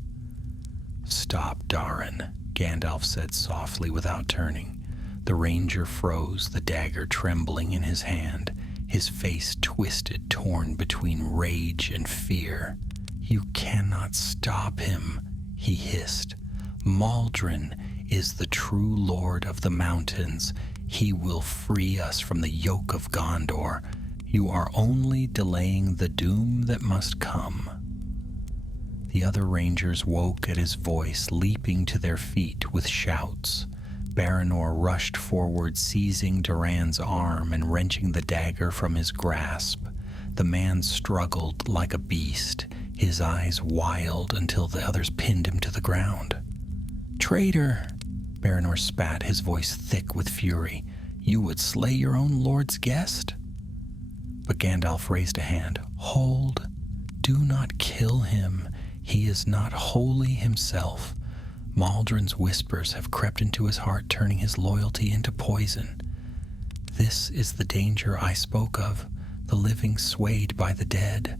"Stop, Darin," Gandalf said softly without turning. The ranger froze, the dagger trembling in his hand, his face twisted, torn between rage and fear. "You cannot stop him," he hissed. "Maldron is the true lord of the mountains. He will free us from the yoke of Gondor. You are only delaying the doom that must come." The other rangers woke at his voice, leaping to their feet with shouts. Baranor rushed forward, seizing Duran's arm and wrenching the dagger from his grasp. The man struggled like a beast, his eyes wild until the others pinned him to the ground. "Traitor!" Baranor spat, his voice thick with fury. "You would slay your own lord's guest?" But Gandalf raised a hand. "Hold! Do not kill him. He is not holy himself. Maldron's whispers have crept into his heart, turning his loyalty into poison. This is the danger I spoke of, the living swayed by the dead."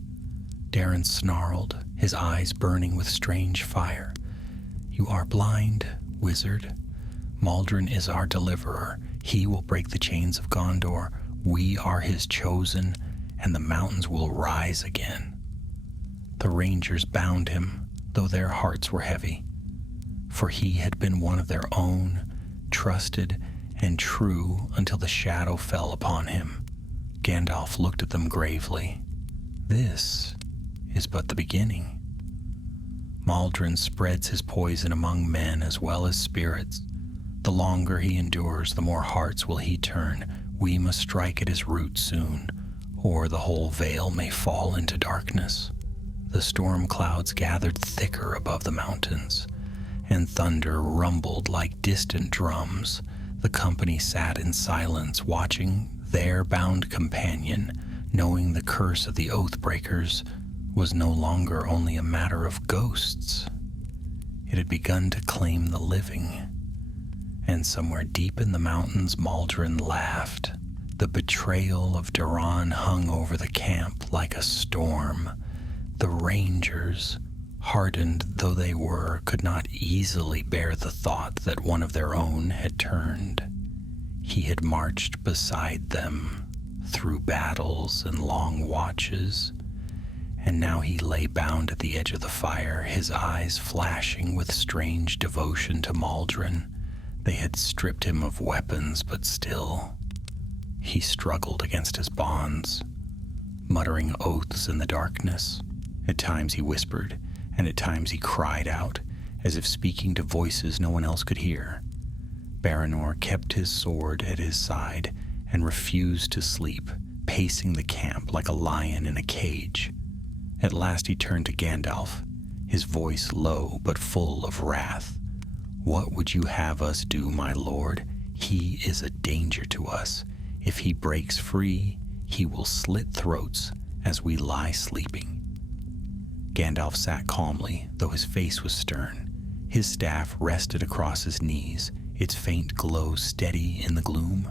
Darren snarled, his eyes burning with strange fire. "You are blind, wizard. Maldron is our deliverer. He will break the chains of Gondor. We are his chosen, and the mountains will rise again." The rangers bound him, though their hearts were heavy, for he had been one of their own, trusted and true until the shadow fell upon him. Gandalf looked at them gravely. "This is but the beginning. Maldron spreads his poison among men as well as spirits. The longer he endures, the more hearts will he turn. We must strike at his root soon, or the whole vale may fall into darkness." The storm clouds gathered thicker above the mountains, and thunder rumbled like distant drums. The company sat in silence, watching their bound companion, knowing the curse of the Oathbreakers was no longer only a matter of ghosts. It had begun to claim the living. And somewhere deep in the mountains, Maldron laughed. The betrayal of Duran hung over the camp like a storm. The rangers, hardened though they were, could not easily bear the thought that one of their own had turned. He had marched beside them through battles and long watches, and now he lay bound at the edge of the fire, his eyes flashing with strange devotion to Maldron. They had stripped him of weapons, but still, he struggled against his bonds, muttering oaths in the darkness. At times he whispered, and at times he cried out, as if speaking to voices no one else could hear. Baranor kept his sword at his side and refused to sleep, pacing the camp like a lion in a cage. At last he turned to Gandalf, his voice low but full of wrath. "What would you have us do, my lord? He is a danger to us. If he breaks free, he will slit throats as we lie sleeping." Gandalf sat calmly, though his face was stern. His staff rested across his knees, its faint glow steady in the gloom.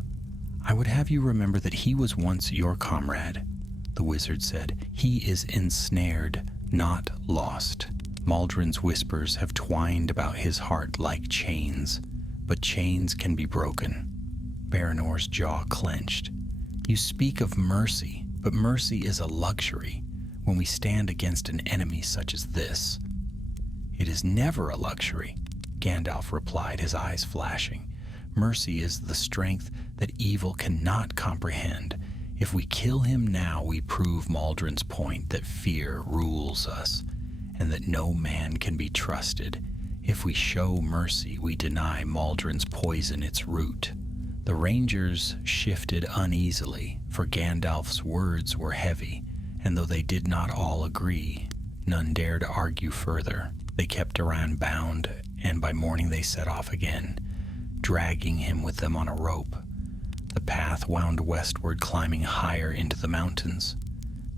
"I would have you remember that he was once your comrade," the wizard said. "He is ensnared, not lost. Maldron's whispers have twined about his heart like chains, but chains can be broken." Baranor's jaw clenched. "You speak of mercy, but mercy is a luxury when we stand against an enemy such as this." "It is never a luxury," Gandalf replied, his eyes flashing. "Mercy is the strength that evil cannot comprehend. If we kill him now, we prove Maldron's point that fear rules us, and that no man can be trusted. If we show mercy, we deny Maldron's poison its root." The rangers shifted uneasily, for Gandalf's words were heavy, and though they did not all agree, none dared argue further. They kept Duran bound, and by morning they set off again, dragging him with them on a rope. The path wound westward, climbing higher into the mountains.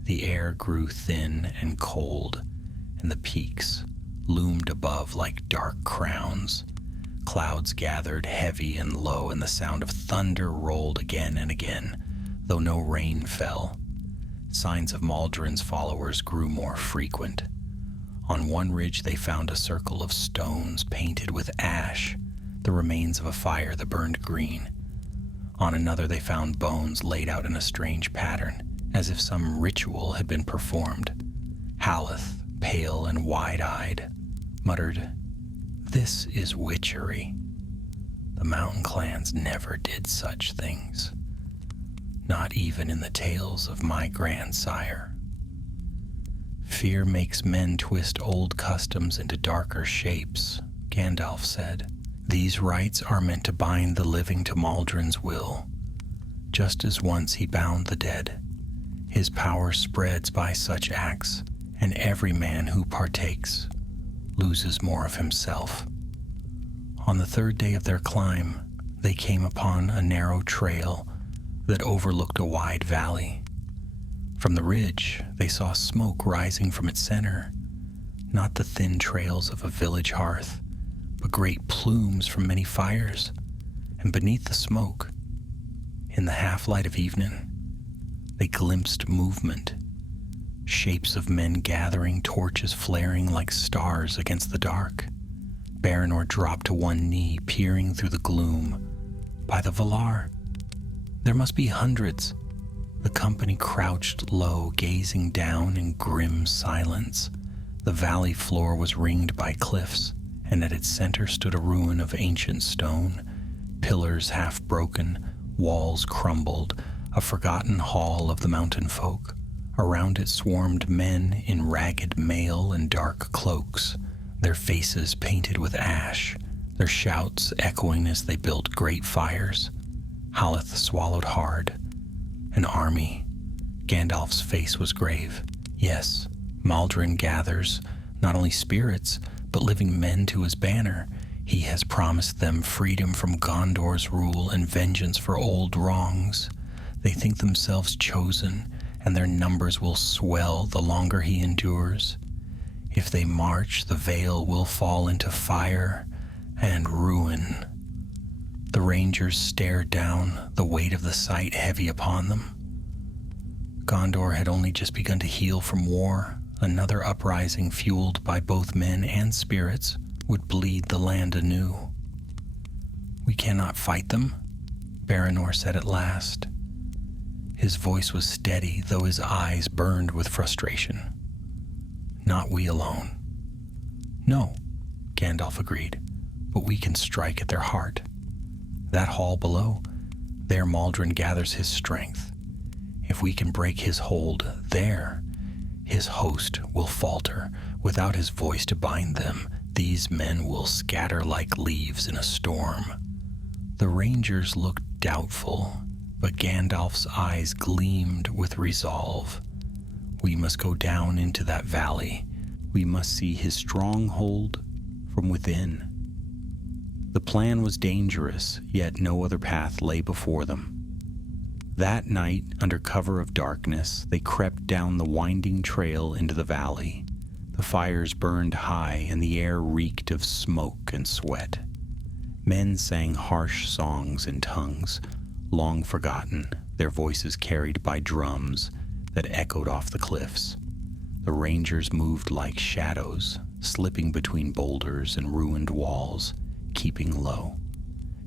The air grew thin and cold, and the peaks loomed above like dark crowns. Clouds gathered heavy and low, and the sound of thunder rolled again and again, though no rain fell. Signs of Maldron's followers grew more frequent. On one ridge they found a circle of stones painted with ash, the remains of a fire that burned green. On another they found bones laid out in a strange pattern, as if some ritual had been performed. Haleth, pale and wide-eyed, muttered, "This is witchery. The mountain clans never did such things. Not even in the tales of my grandsire." "Fear makes men twist old customs into darker shapes," Gandalf said. "These rites are meant to bind the living to Maldron's will, just as once he bound the dead. His power spreads by such acts, and every man who partakes loses more of himself. On the third day of their climb, they came upon a narrow trail that overlooked a wide valley. From the ridge, they saw smoke rising from its center, not the thin trails of a village hearth, but great plumes from many fires. And beneath the smoke, in the half-light of evening, they glimpsed movement, shapes of men gathering, torches flaring like stars against the dark. Baranor dropped to one knee, peering through the gloom. By the Valar, there must be hundreds. The company crouched low, gazing down in grim silence. The valley floor was ringed by cliffs, and at its center stood a ruin of ancient stone, pillars half broken, walls crumbled, a forgotten hall of the mountain folk. Around it swarmed men in ragged mail and dark cloaks, their faces painted with ash, their shouts echoing as they built great fires. Haleth swallowed hard. An army. Gandalf's face was grave. Yes, Maldrin gathers not only spirits, but living men to his banner. He has promised them freedom from Gondor's rule and vengeance for old wrongs. They think themselves chosen, and their numbers will swell the longer he endures. If they march, the Vale will fall into fire and ruin. The Rangers stared down, the weight of the sight heavy upon them. Gondor had only just begun to heal from war. Another uprising fueled by both men and spirits would bleed the land anew. "We cannot fight them," Baranor said at last. His voice was steady, though his eyes burned with frustration. "Not we alone." "No," Gandalf agreed, "but we can strike at their heart. That hall below, there Maldrin gathers his strength. If we can break his hold there, his host will falter. Without his voice to bind them, these men will scatter like leaves in a storm." The Rangers looked doubtful, but Gandalf's eyes gleamed with resolve. "We must go down into that valley. We must see his stronghold from within." The plan was dangerous, yet no other path lay before them. That night, under cover of darkness, they crept down the winding trail into the valley. The fires burned high, and the air reeked of smoke and sweat. Men sang harsh songs in tongues, long forgotten, their voices carried by drums that echoed off the cliffs. The Rangers moved like shadows, slipping between boulders and ruined walls, keeping low.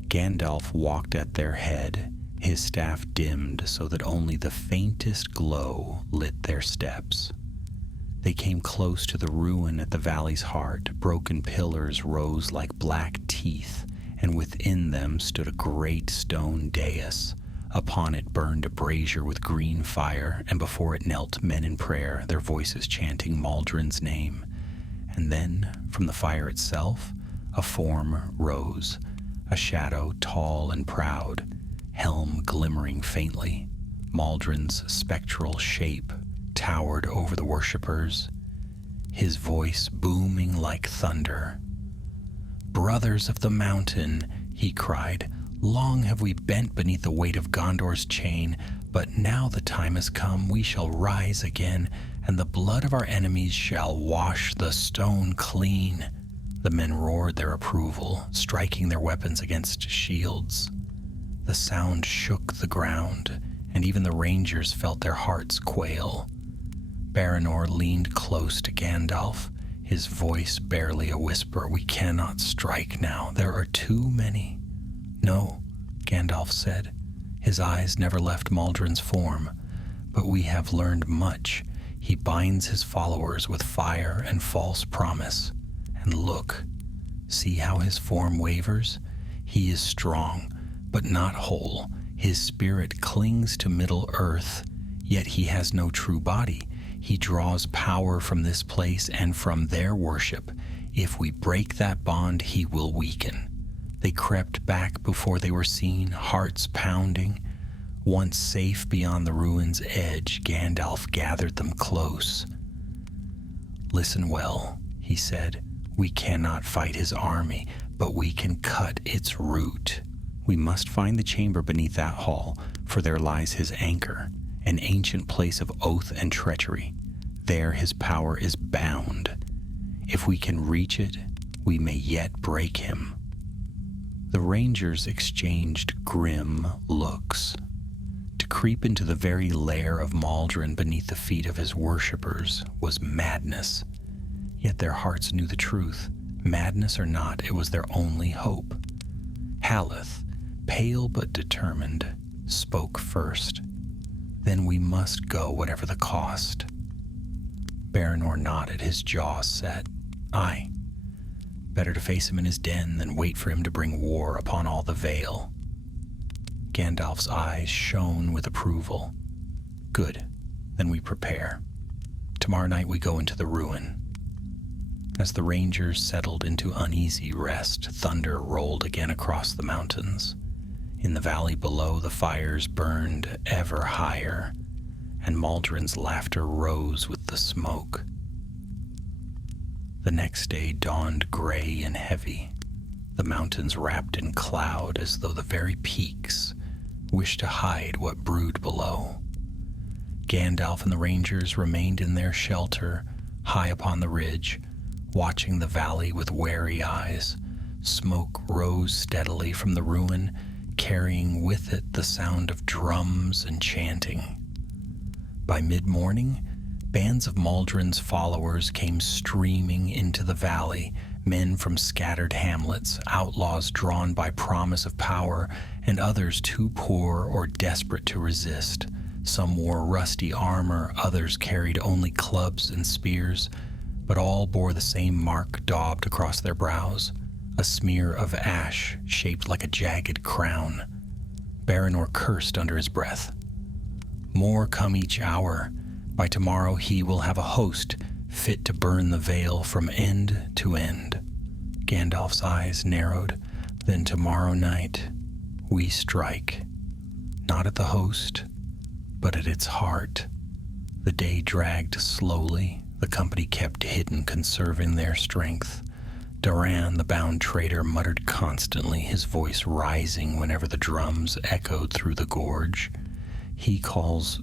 Gandalf walked at their head, his staff dimmed so that only the faintest glow lit their steps. They came close to the ruin at the valley's heart. Broken pillars rose like black teeth, and within them stood a great stone dais. Upon it burned a brazier with green fire, and before it knelt men in prayer, their voices chanting Maldrin's name. And then, from the fire itself, a form rose, a shadow tall and proud, helm glimmering faintly. Maldrin's spectral shape towered over the worshippers, his voice booming like thunder. "Brothers of the mountain," he cried, "long have we bent beneath the weight of Gondor's chain, but now the time has come. We shall rise again, and the blood of our enemies shall wash the stone clean." The men roared their approval, striking their weapons against shields. The sound shook the ground, and even the Rangers felt their hearts quail. Baranor leaned close to Gandalf, his voice barely a whisper. "We cannot strike now. There are too many." "No," Gandalf said. His eyes never left Maldrin's form. "But we have learned much. He binds his followers with fire and false promise. And look, see how his form wavers? He is strong, but not whole. His spirit clings to Middle-earth, yet he has no true body. He draws power from this place and from their worship. If we break that bond, he will weaken." They crept back before they were seen, hearts pounding. Once safe beyond the ruin's edge, Gandalf gathered them close. Listen well, he said. We cannot fight his army, but we can cut its root. We must find the chamber beneath that hall, for there lies his anchor, an ancient place of oath and treachery. There his power is bound. If we can reach it, we may yet break him. The rangers exchanged grim looks. To creep into the very lair of Maldron beneath the feet of his worshippers was madness. Yet their hearts knew the truth. Madness or not, it was their only hope. Haleth, pale but determined, spoke first. Then we must go, whatever the cost. Baranor nodded, his jaw set. Aye. Better to face him in his den than wait for him to bring war upon all the Vale. Gandalf's eyes shone with approval. Good. Then we prepare. Tomorrow night we go into the ruin. As the rangers settled into uneasy rest, thunder rolled again across the mountains. In the valley below, the fires burned ever higher, and Maldron's laughter rose with the smoke. The next day dawned gray and heavy, the mountains wrapped in cloud as though the very peaks wished to hide what brewed below. Gandalf and the rangers remained in their shelter high upon the ridge, watching the valley with wary eyes. Smoke rose steadily from the ruin, carrying with it the sound of drums and chanting. By mid-morning, bands of Maldron's followers came streaming into the valley, men from scattered hamlets, outlaws drawn by promise of power, and others too poor or desperate to resist. Some wore rusty armor, others carried only clubs and spears, but all bore the same mark daubed across their brows, a smear of ash shaped like a jagged crown. Baranor cursed under his breath. More come each hour. By tomorrow he will have a host fit to burn the Vale from end to end. Gandalf's eyes narrowed. Then tomorrow night we strike, not at the host, but at its heart. The day dragged slowly. The company kept hidden, conserving their strength. Doran, the bound traitor, muttered constantly, his voice rising whenever the drums echoed through the gorge. He calls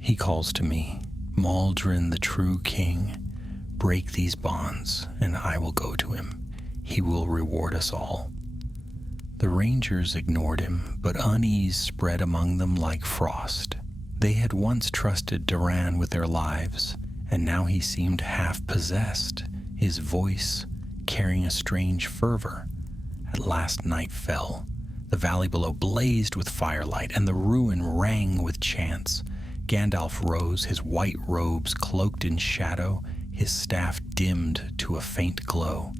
to me, Maldron, the true king. Break these bonds, and I will go to him. He will reward us all. The rangers ignored him, but unease spread among them like frost. They had once trusted Doran with their lives, and now he seemed half-possessed, his voice carrying a strange fervor. At last night fell. The valley below blazed with firelight, and the ruin rang with chants. Gandalf rose, his white robes cloaked in shadow, his staff dimmed to a faint glow.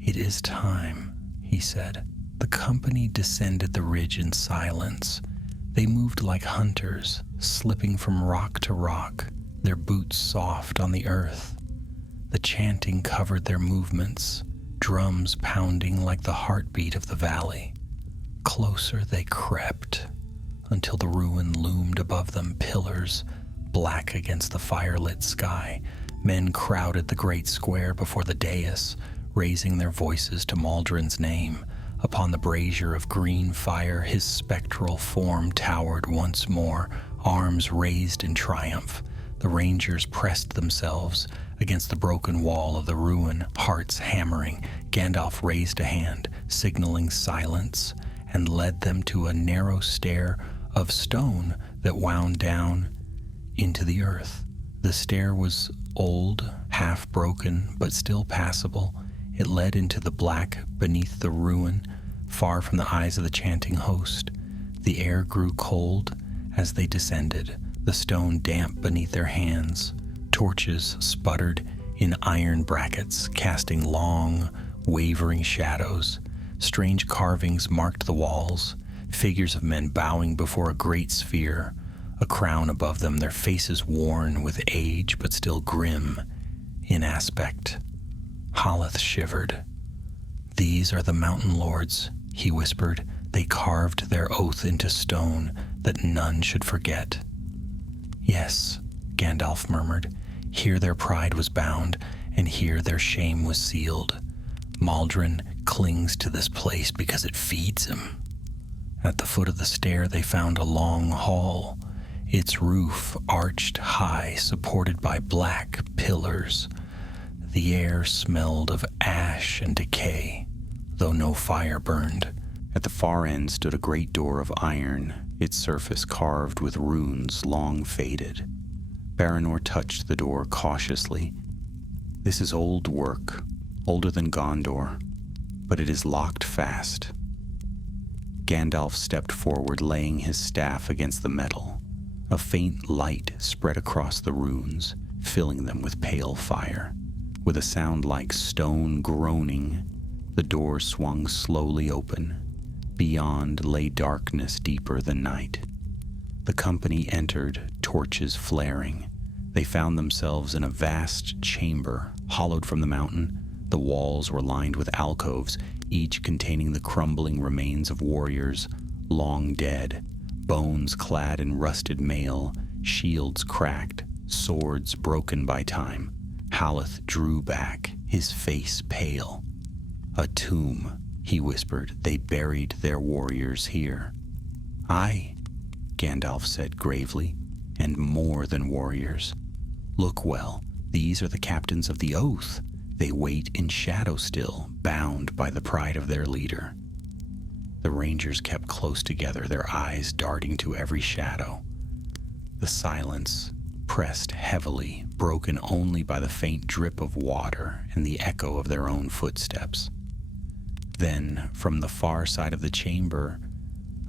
It is time, he said. The company descended the ridge in silence. They moved like hunters, slipping from rock to rock, their boots soft on the earth. The chanting covered their movements, drums pounding like the heartbeat of the valley. Closer they crept, until the ruin loomed above them, pillars black against the firelit sky. Men crowded the great square before the dais, raising their voices to Maldron's name. Upon the brazier of green fire, his spectral form towered once more, arms raised in triumph. The rangers pressed themselves against the broken wall of the ruin, hearts hammering. Gandalf raised a hand, signaling silence, and led them to a narrow stair of stone that wound down into the earth. The stair was old, half broken, but still passable. It led into the black beneath the ruin, far from the eyes of the chanting host. The air grew cold as they descended, the stone damp beneath their hands. Torches sputtered in iron brackets, casting long, wavering shadows. Strange carvings marked the walls, figures of men bowing before a great sphere, a crown above them, their faces worn with age but still grim in aspect. Haleth shivered. "These are the mountain lords," he whispered. "They carved their oath into stone that none should forget." "Yes," Gandalf murmured. Here their pride was bound, and here their shame was sealed. Maldron clings to this place because it feeds him. At the foot of the stair they found a long hall, its roof arched high, supported by black pillars. The air smelled of ash and decay, though no fire burned. At the far end stood a great door of iron, its surface carved with runes long faded. Baranor touched the door cautiously. This is old work, older than Gondor, but it is locked fast. Gandalf stepped forward, laying his staff against the metal. A faint light spread across the runes, filling them with pale fire. With a sound like stone groaning, the door swung slowly open. Beyond lay darkness deeper than night. The company entered, torches flaring. They found themselves in a vast chamber, hollowed from the mountain. The walls were lined with alcoves, each containing the crumbling remains of warriors, long dead, bones clad in rusted mail, shields cracked, swords broken by time. Haleth drew back, his face pale. "A tomb," he whispered. "They buried their warriors here." "Aye," Gandalf said gravely, "and more than warriors. Look well, these are the captains of the Oath. They wait in shadow still, bound by the pride of their leader." The rangers kept close together, their eyes darting to every shadow. The silence pressed heavily, broken only by the faint drip of water and the echo of their own footsteps. Then, from the far side of the chamber,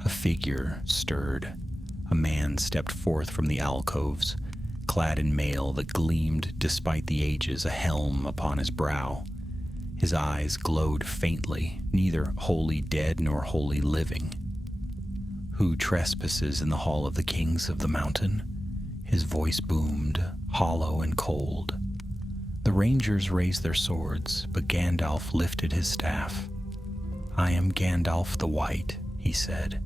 a figure stirred. A man stepped forth from the alcoves, clad in mail that gleamed despite the ages, a helm upon his brow. His eyes glowed faintly, neither wholly dead nor wholly living. "Who trespasses in the hall of the kings of the mountain?" His voice boomed, hollow and cold. The rangers raised their swords, but Gandalf lifted his staff. "I am Gandalf the White," he said.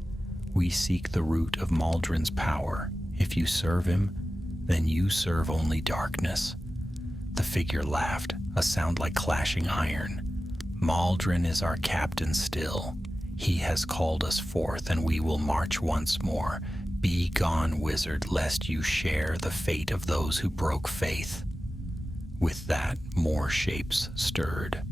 "We seek the root of Maldron's power. If you serve him, then you serve only darkness." The figure laughed, a sound like clashing iron. "Maldron is our captain still. He has called us forth, and we will march once more. Be gone, wizard, lest you share the fate of those who broke faith." With that, more shapes stirred.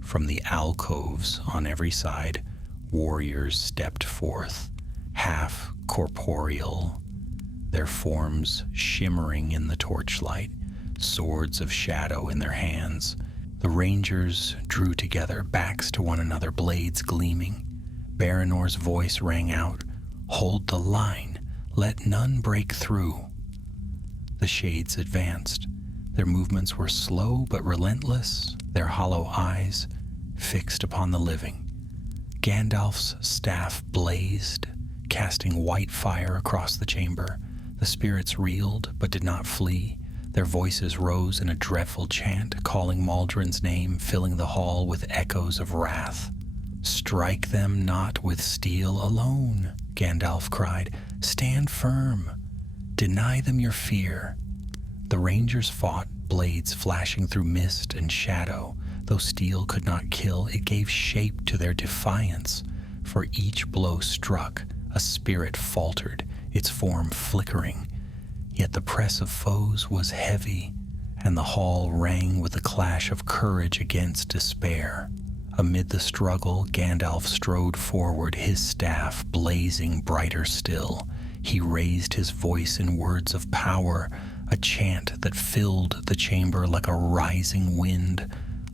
From the alcoves on every side, warriors stepped forth, half corporeal, their forms shimmering in the torchlight, swords of shadow in their hands. The rangers drew together, backs to one another, blades gleaming. Baranor's voice rang out, "Hold the line, let none break through." The shades advanced. Their movements were slow but relentless, their hollow eyes fixed upon the living. Gandalf's staff blazed, casting white fire across the chamber. The spirits reeled but did not flee. Their voices rose in a dreadful chant, calling Maldron's name, filling the hall with echoes of wrath. "Strike them not with steel alone," Gandalf cried. "Stand firm. Deny them your fear." The rangers fought, blades flashing through mist and shadow. Though steel could not kill, it gave shape to their defiance. For each blow struck, a spirit faltered, its form flickering. Yet the press of foes was heavy, and the hall rang with the clash of courage against despair. Amid the struggle, Gandalf strode forward, his staff blazing brighter still. He raised his voice in words of power, a chant that filled the chamber like a rising wind.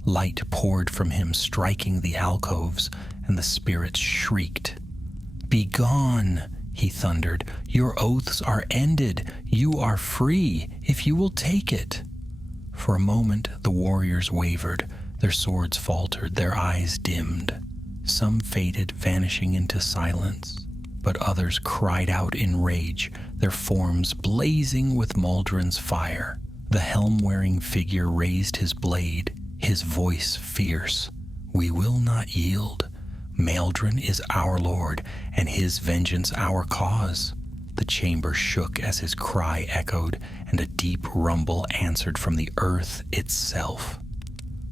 Light poured from him, striking the alcoves, and the spirits shrieked. "Begone!" he thundered. "Your oaths are ended. You are free, if you will take it." For a moment, the warriors wavered. Their swords faltered, their eyes dimmed. Some faded, vanishing into silence, but others cried out in rage, their forms blazing with Maldron's fire. The helm-wearing figure raised his blade, his voice fierce. "We will not yield. Maldron is our lord, and his vengeance our cause. The chamber shook as his cry echoed, and a deep rumble answered from the earth itself.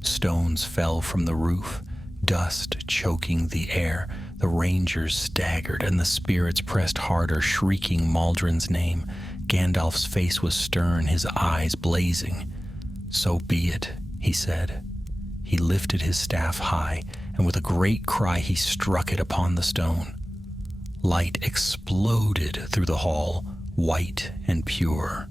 Stones fell from the roof, dust choking the air. The rangers staggered, and the spirits pressed harder, shrieking Maldron's name. Gandalf's face was stern, his eyes blazing. "So be it," he said. He lifted his staff high, and with a great cry he struck it upon the stone. Light exploded through the hall, white and pure.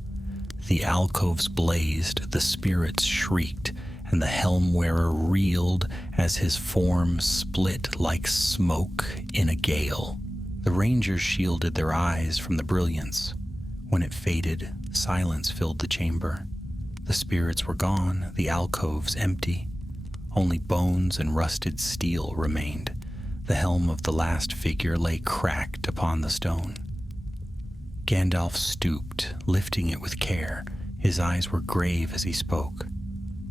The alcoves blazed, the spirits shrieked, and the helm-wearer reeled as his form split like smoke in a gale. The rangers shielded their eyes from the brilliance. When it faded, silence filled the chamber. The spirits were gone, the alcoves empty. Only bones and rusted steel remained. The helm of the last figure lay cracked upon the stone. Gandalf stooped, lifting it with care. His eyes were grave as he spoke.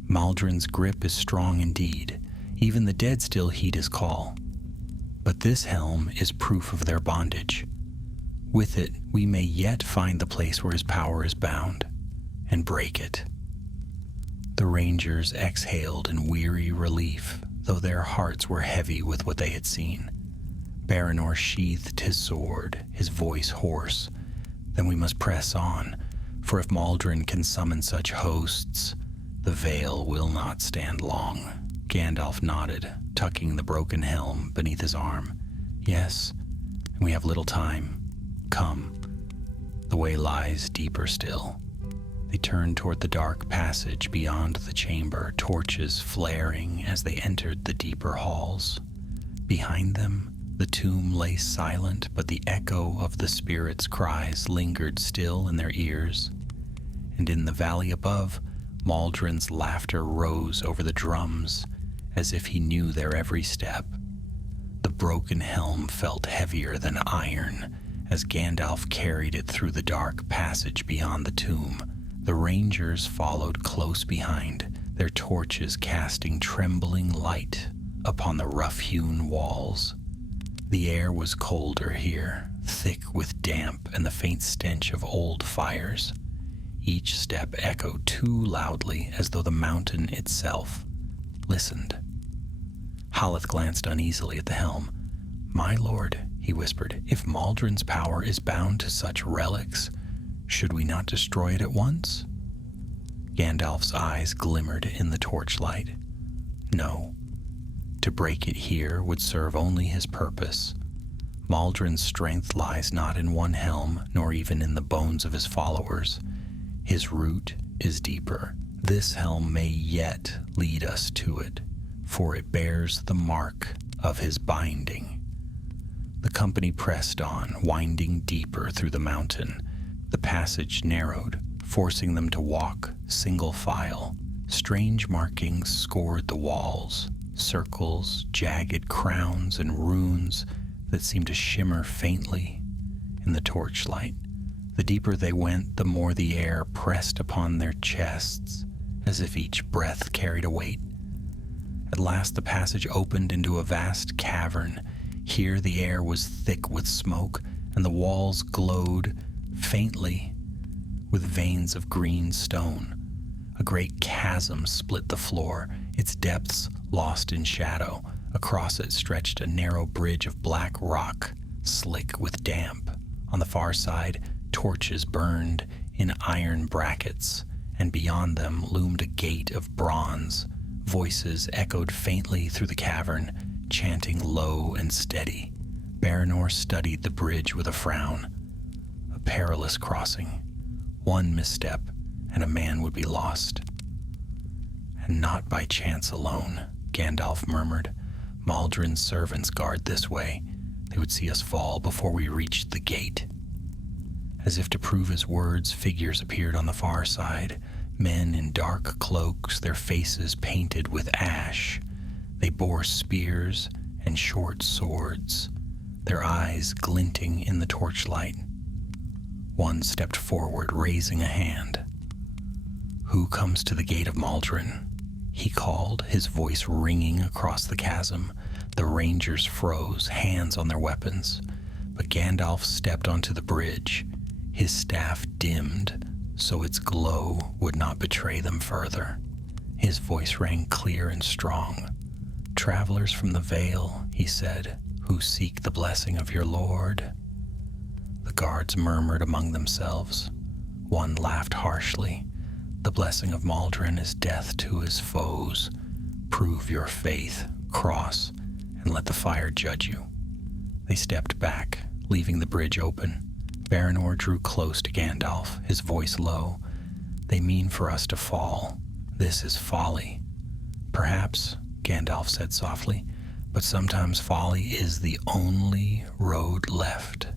"Maldron's grip is strong indeed. Even the dead still heed his call. But this helm is proof of their bondage. With it, we may yet find the place where his power is bound, and break it." The rangers exhaled in weary relief, though their hearts were heavy with what they had seen. Baranor sheathed his sword, his voice hoarse. "Then we must press on, for if Maldron can summon such hosts, the veil will not stand long." Gandalf nodded, tucking the broken helm beneath his arm. "Yes, and we have little time. Come. The way lies deeper still." They turned toward the dark passage beyond the chamber, torches flaring as they entered the deeper halls. Behind them, the tomb lay silent, but the echo of the spirits' cries lingered still in their ears. And in the valley above, Maldron's laughter rose over the drums, as if he knew their every step. The broken helm felt heavier than iron as Gandalf carried it through the dark passage beyond the tomb. The rangers followed close behind, their torches casting trembling light upon the rough-hewn walls. The air was colder here, thick with damp and the faint stench of old fires. Each step echoed too loudly, as though the mountain itself listened. Haleth glanced uneasily at the helm. "My lord," he whispered, "if Maldron's power is bound to such relics, should we not destroy it at once?" Gandalf's eyes glimmered in the torchlight. "No. To break it here would serve only his purpose. Maldron's strength lies not in one helm, nor even in the bones of his followers. His root is deeper. This helm may yet lead us to it, for it bears the mark of his binding." The company pressed on, winding deeper through the mountain. The passage narrowed, forcing them to walk single file. Strange markings scored the walls, circles, jagged crowns, and runes that seemed to shimmer faintly in the torchlight. The deeper they went, the more the air pressed upon their chests, as if each breath carried a weight. At last the passage opened into a vast cavern. Here the air was thick with smoke, and the walls glowed faintly with veins of green stone. A great chasm split the floor, its depths lost in shadow. Across it stretched a narrow bridge of black rock, slick with damp. On the far side, torches burned in iron brackets, and beyond them loomed a gate of bronze. Voices echoed faintly through the cavern, chanting low and steady. Baranor studied the bridge with a frown. A perilous crossing. One misstep, and a man would be lost. "And not by chance alone," Gandalf murmured. "Maldron's servants guard this way. They would see us fall before we reached the gate." As if to prove his words, figures appeared on the far side. Men in dark cloaks, their faces painted with ash. They bore spears and short swords, their eyes glinting in the torchlight. One stepped forward, raising a hand. "Who comes to the gate of Maldron?" he called, his voice ringing across the chasm. The rangers froze, hands on their weapons. But Gandalf stepped onto the bridge, His staff dimmed so its glow would not betray them further. His voice rang clear and strong. "Travelers from the Vale," he said, "who seek the blessing of your lord." The guards murmured among themselves. One laughed harshly. "The blessing of Maldron is death to his foes. Prove your faith, cross, and let the fire judge you." They stepped back, leaving the bridge open. Baranor drew close to Gandalf, his voice low. "They mean for us to fall. This is folly." "Perhaps," Gandalf said softly, "but sometimes folly is the only road left."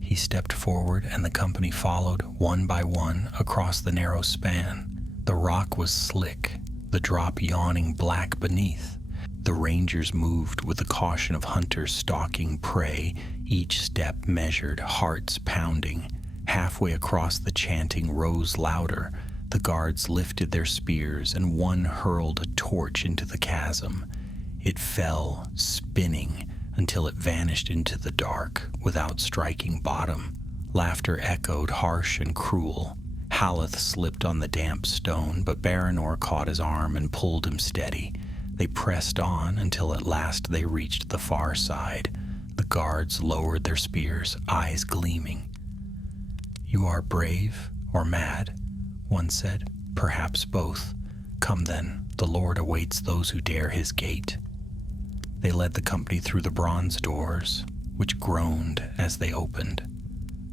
He stepped forward, and the company followed, one by one, across the narrow span. The rock was slick, the drop yawning black beneath. The rangers moved with the caution of hunters stalking prey, each step measured, hearts pounding. Halfway across, the chanting rose louder. The guards lifted their spears, and one hurled a torch into the chasm. It fell, spinning, until it vanished into the dark without striking bottom. Laughter echoed, harsh and cruel. Haleth slipped on the damp stone, but Baranor caught his arm and pulled him steady. They pressed on until at last they reached the far side. The guards lowered their spears, eyes gleaming. "You are brave or mad?" one said. "Perhaps both. Come then, the Lord awaits those who dare his gate." They led the company through the bronze doors, which groaned as they opened.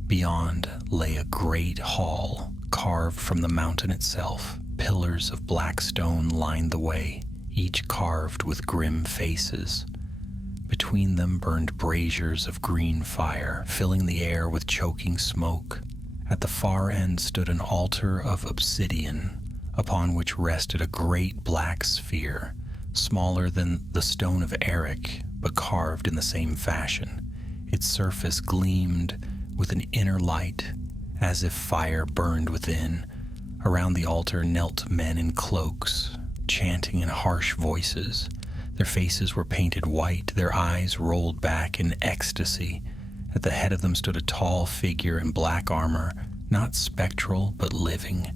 Beyond lay a great hall, carved from the mountain itself. Pillars of black stone lined the way, each carved with grim faces. Between them burned braziers of green fire, filling the air with choking smoke. At the far end stood an altar of obsidian, upon which rested a great black sphere, smaller than the stone of Eric, but carved in the same fashion. Its surface gleamed with an inner light, as if fire burned within. Around the altar knelt men in cloaks, chanting in harsh voices. Their faces were painted white, their eyes rolled back in ecstasy. At the head of them stood a tall figure in black armor, not spectral but living.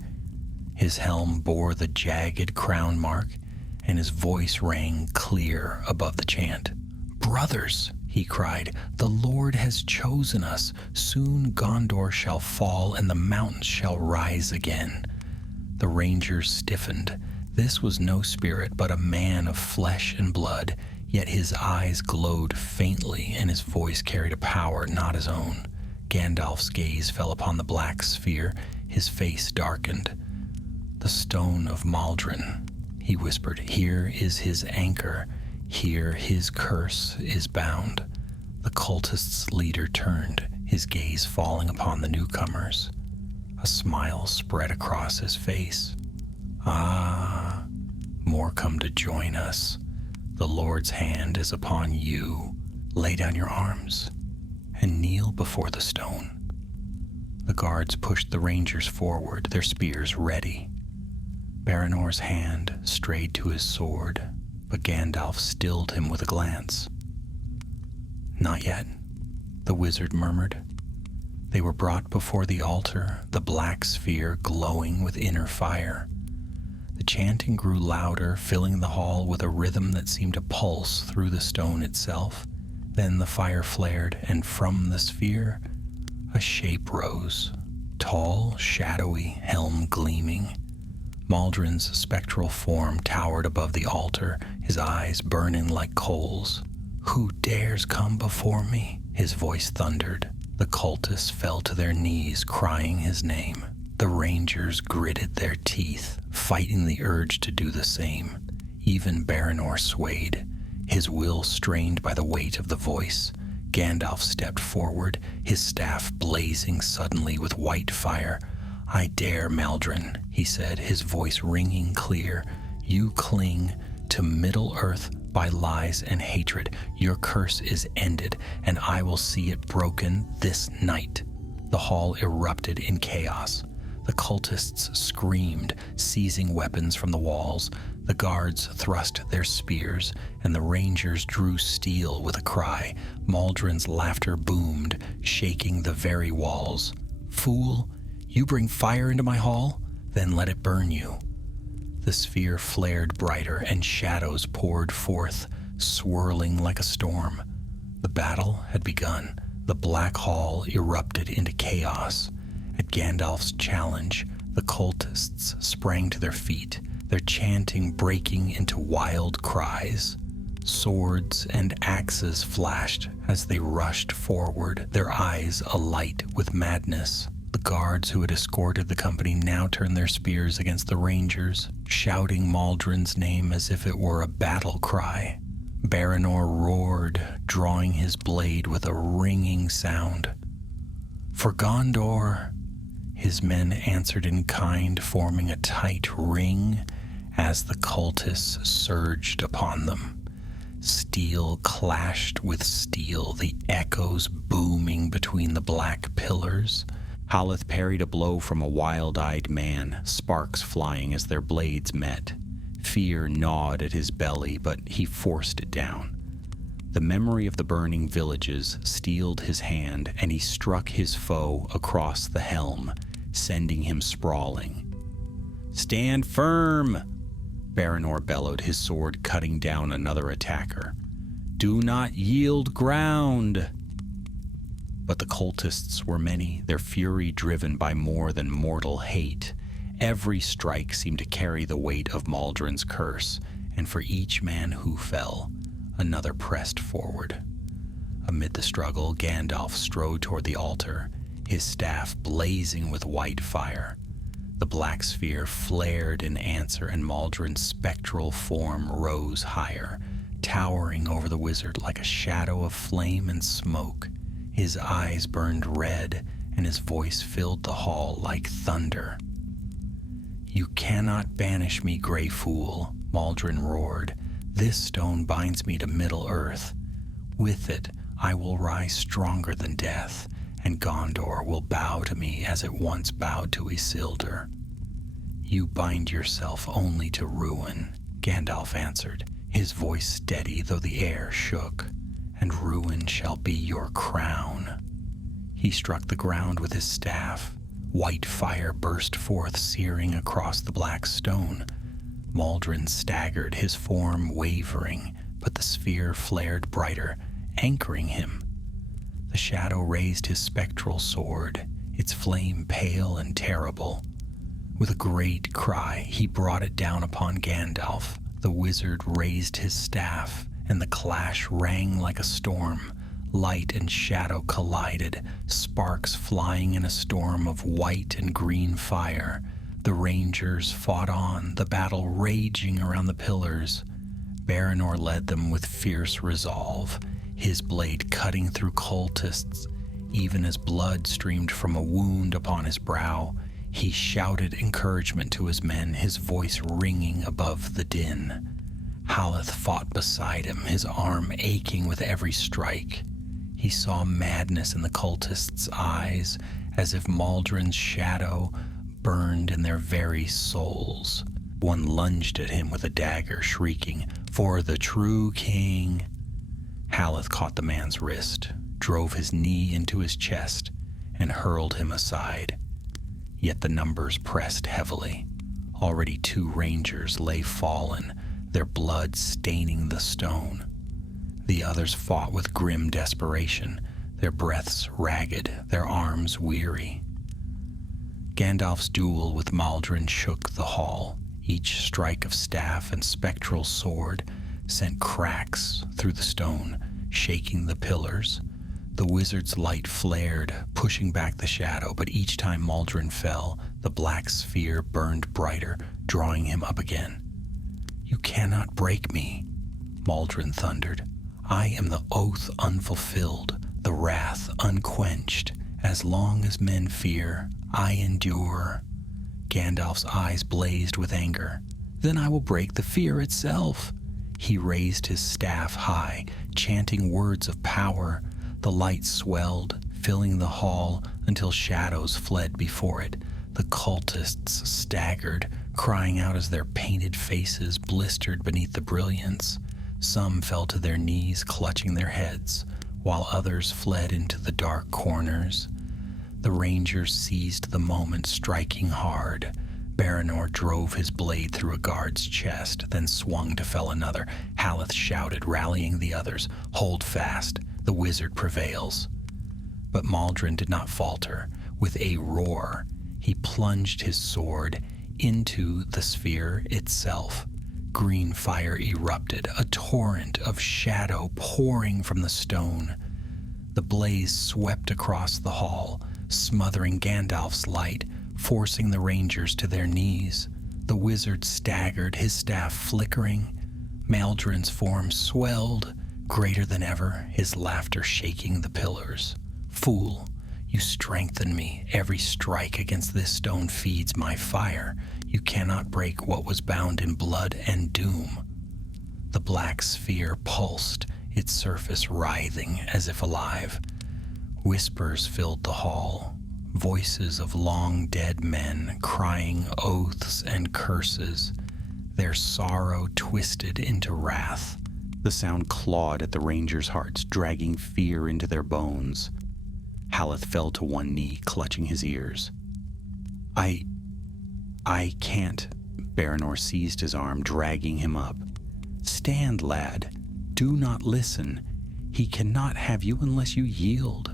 His helm bore the jagged crown mark, and his voice rang clear above the chant. "Brothers," he cried, "the Lord has chosen us. Soon Gondor shall fall, and the mountains shall rise again." The rangers stiffened. This was no spirit, but a man of flesh and blood, yet his eyes glowed faintly, and his voice carried a power not his own. Gandalf's gaze fell upon the black sphere. His face darkened. "The stone of Maldron," he whispered. "Here is his anchor. Here his curse is bound." The cultist's leader turned, his gaze falling upon the newcomers. A smile spread across his face. "Ah, more come to join us. The Lord's hand is upon you. Lay down your arms and kneel before the stone." The guards pushed the rangers forward, their spears ready. Baranor's hand strayed to his sword, but Gandalf stilled him with a glance. "Not yet," the wizard murmured. They were brought before the altar, the black sphere glowing with inner fire. The chanting grew louder, filling the hall with a rhythm that seemed to pulse through the stone itself. Then the fire flared, and from the sphere, a shape rose, tall, shadowy, helm gleaming. Maldron's spectral form towered above the altar, his eyes burning like coals. "Who dares come before me?" his voice thundered. The cultists fell to their knees, crying his name. The rangers gritted their teeth, fighting the urge to do the same. Even Baranor swayed, his will strained by the weight of the voice. Gandalf stepped forward, his staff blazing suddenly with white fire. "I dare, Maldron," he said, his voice ringing clear. "You cling to Middle-earth by lies and hatred. Your curse is ended, and I will see it broken this night." The hall erupted in chaos. The cultists screamed, seizing weapons from the walls. The guards thrust their spears, and the rangers drew steel with a cry. Maldron's laughter boomed, shaking the very walls. Fool, you bring fire into my hall? Then let it burn you." The sphere flared brighter, and shadows poured forth, swirling like a storm. The battle had begun. The black hall erupted into chaos. At Gandalf's challenge, the cultists sprang to their feet, their chanting breaking into wild cries. Swords and axes flashed as they rushed forward, their eyes alight with madness. The guards who had escorted the company now turned their spears against the rangers, shouting Maldron's name as if it were a battle cry. Baranor roared, drawing his blade with a ringing sound. "For Gondor!" His men answered in kind, forming a tight ring as the cultists surged upon them. Steel clashed with steel, the echoes booming between the black pillars. Haleth parried a blow from a wild-eyed man, sparks flying as their blades met. Fear gnawed at his belly, but he forced it down. The memory of the burning villages steeled his hand, and he struck his foe across the helm, sending him sprawling. "Stand firm!" Baranor bellowed, his sword cutting down another attacker. "Do not yield ground!" But the cultists were many, their fury driven by more than mortal hate. Every strike seemed to carry the weight of Maldron's curse, and for each man who fell, another pressed forward. Amid the struggle, Gandalf strode toward the altar, his staff blazing with white fire. The black sphere flared in answer, and Maldron's spectral form rose higher, towering over the wizard like a shadow of flame and smoke. His eyes burned red, and his voice filled the hall like thunder. "You cannot banish me, Grey Fool," Maldron roared. "This stone binds me to Middle-earth. With it, I will rise stronger than death, and Gondor will bow to me as it once bowed to Isildur." "You bind yourself only to ruin," Gandalf answered, his voice steady though the air shook. "And ruin shall be your crown." He struck the ground with his staff. White fire burst forth, searing across the black stone. Maldron staggered, his form wavering, but the sphere flared brighter, anchoring him. The shadow raised his spectral sword, its flame pale and terrible. With a great cry, he brought it down upon Gandalf. The wizard raised his staff, and the clash rang like a storm. Light and shadow collided, sparks flying in a storm of white and green fire. The rangers fought on, the battle raging around the pillars. Baranor led them with fierce resolve, his blade cutting through cultists. Even as blood streamed from a wound upon his brow, he shouted encouragement to his men, his voice ringing above the din. Haleth fought beside him, his arm aching with every strike. He saw madness in the cultists' eyes, as if Maldron's shadow burned in their very souls. One lunged at him with a dagger, shrieking, "For the true king!" Haleth caught the man's wrist, drove his knee into his chest, and hurled him aside. Yet the numbers pressed heavily. Already 2 rangers lay fallen, their blood staining the stone. The others fought with grim desperation, their breaths ragged, their arms weary. Gandalf's duel with Maldron shook the hall. Each strike of staff and spectral sword sent cracks through the stone, shaking the pillars. The wizard's light flared, pushing back the shadow, but each time Maldron fell, the black sphere burned brighter, drawing him up again. "You cannot break me," Maldron thundered. "I am the oath unfulfilled, the wrath unquenched. As long as men fear, I endure." Gandalf's eyes blazed with anger. "Then I will break the fear itself." He raised his staff high, chanting words of power. The light swelled, filling the hall until shadows fled before it. The cultists staggered, crying out as their painted faces blistered beneath the brilliance. Some fell to their knees, clutching their heads, while others fled into the dark corners. The rangers seized the moment, striking hard. Baranor drove his blade through a guard's chest, then swung to fell another. Haleth shouted, rallying the others, "Hold fast, the wizard prevails." But Maldron did not falter. With a roar, he plunged his sword into the sphere itself. Green fire erupted, a torrent of shadow pouring from the stone. The blaze swept across the hall, smothering Gandalf's light, forcing the rangers to their knees. The wizard staggered, his staff flickering. Maldron's form swelled, greater than ever, his laughter shaking the pillars. "Fool, you strengthen me. Every strike against this stone feeds my fire. You cannot break what was bound in blood and doom." The black sphere pulsed, its surface writhing as if alive. Whispers filled the hall, voices of long-dead men crying oaths and curses, their sorrow twisted into wrath. The sound clawed at the rangers' hearts, dragging fear into their bones. Haleth fell to one knee, clutching his ears. I can't." Baranor seized his arm, dragging him up. "Stand, lad. Do not listen. He cannot have you unless you yield."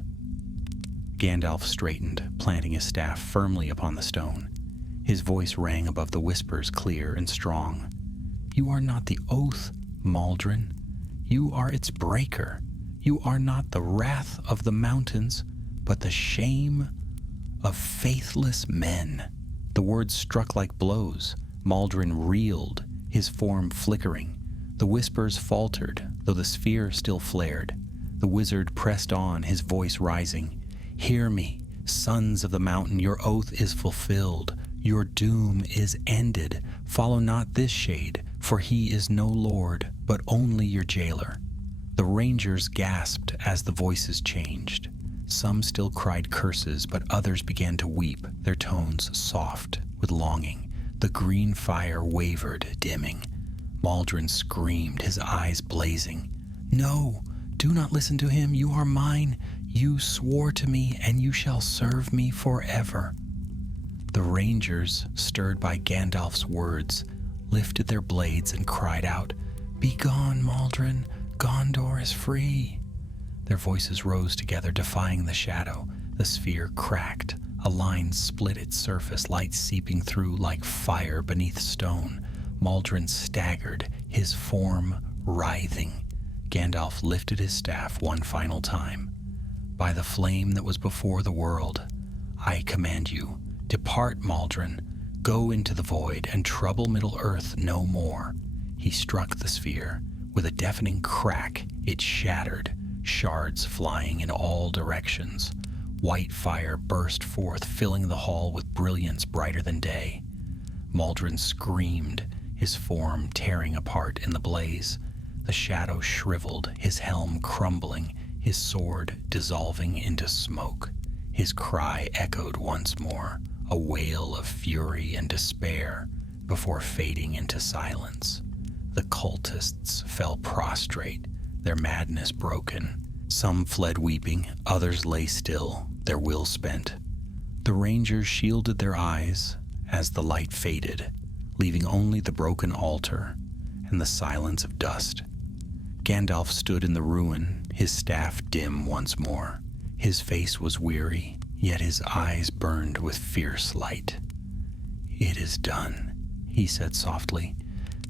Gandalf straightened, planting his staff firmly upon the stone. His voice rang above the whispers, clear and strong. "You are not the oath, Maldron. You are its breaker. You are not the wrath of the mountains, but the shame of faithless men." The words struck like blows. Maldron reeled, his form flickering. The whispers faltered, though the sphere still flared. The wizard pressed on, his voice rising. "Hear me, sons of the mountain, your oath is fulfilled. Your doom is ended. Follow not this shade, for he is no lord, but only your jailer." The rangers gasped as the voices changed. Some still cried curses, but others began to weep, their tones soft with longing. The green fire wavered, dimming. Maldron screamed, his eyes blazing. "No, do not listen to him. You are mine. You swore to me, and you shall serve me forever." The rangers, stirred by Gandalf's words, lifted their blades and cried out, "Begone, Maldron! Gondor is free!" Their voices rose together, defying the shadow. The sphere cracked. A line split its surface, light seeping through like fire beneath stone. Maldron staggered, his form writhing. Gandalf lifted his staff one final time. "By the flame that was before the world, I command you, depart, Maldron. Go into the void and trouble Middle-earth no more." He struck the sphere. With a deafening crack, it shattered, shards flying in all directions. White fire burst forth, filling the hall with brilliance brighter than day. Maldron screamed, his form tearing apart in the blaze. The shadow shriveled, his helm crumbling, his sword dissolving into smoke. His cry echoed once more, a wail of fury and despair, before fading into silence. The cultists fell prostrate, their madness broken. Some fled weeping, others lay still, their will spent. The rangers shielded their eyes as the light faded, leaving only the broken altar and the silence of dust. Gandalf stood in the ruin, his staff dim once more. His face was weary, yet his eyes burned with fierce light. "It is done," he said softly.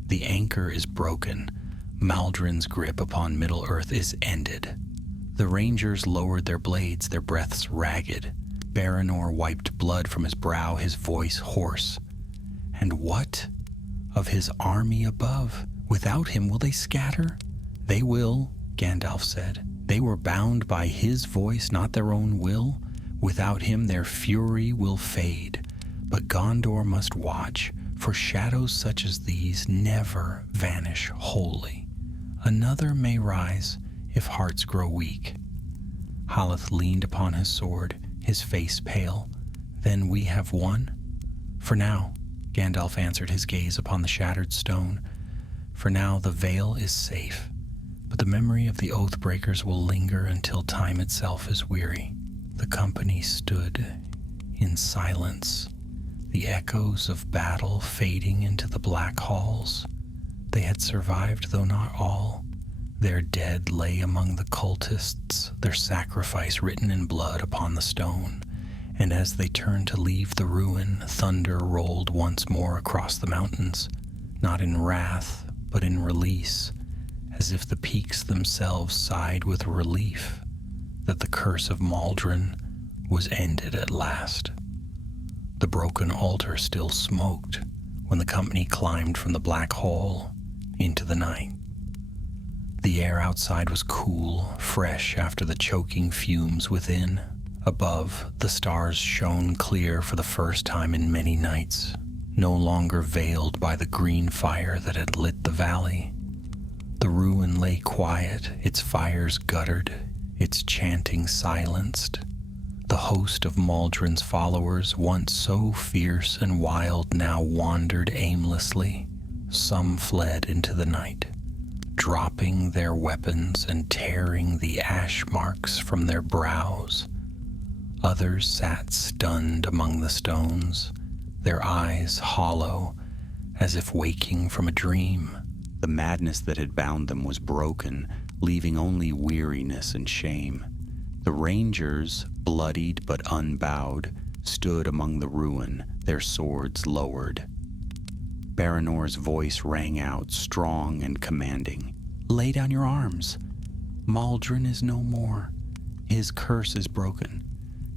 "The anchor is broken. Maldron's grip upon Middle-earth is ended." The rangers lowered their blades, their breaths ragged. Baranor wiped blood from his brow, his voice hoarse. "And what of his army above? Without him will they scatter?" "They will," Gandalf said. "They were bound by his voice, not their own will. Without him their fury will fade. But Gondor must watch, for shadows such as these never vanish wholly. Another may rise if hearts grow weak." Haleth leaned upon his sword, his face pale. "Then we have won?" "For now," Gandalf answered, his gaze upon the shattered stone. "For now the veil is safe, but the memory of the Oathbreakers will linger until time itself is weary. The company stood in silence, the echoes of battle fading into the black halls. They had survived, though not all. Their dead lay among the cultists, their sacrifice written in blood upon the stone. And as they turned to leave the ruin, thunder rolled once more across the mountains, not in wrath, but in release, as if the peaks themselves sighed with relief that the curse of Maldron was ended at last. The broken altar still smoked when the company climbed from the black hole into the night. The air outside was cool, fresh after the choking fumes within. Above, the stars shone clear for the first time in many nights, no longer veiled by the green fire that had lit the valley. The ruin lay quiet, its fires guttered, its chanting silenced. The host of Maldron's followers, once so fierce and wild, now wandered aimlessly. Some fled into the night, dropping their weapons and tearing the ash marks from their brows. Others sat stunned among the stones, their eyes hollow, as if waking from a dream. The madness that had bound them was broken, leaving only weariness and shame. The rangers, bloodied but unbowed, stood among the ruin, their swords lowered. Baranor's voice rang out, strong and commanding. "Lay down your arms. Maldron is no more. His curse is broken.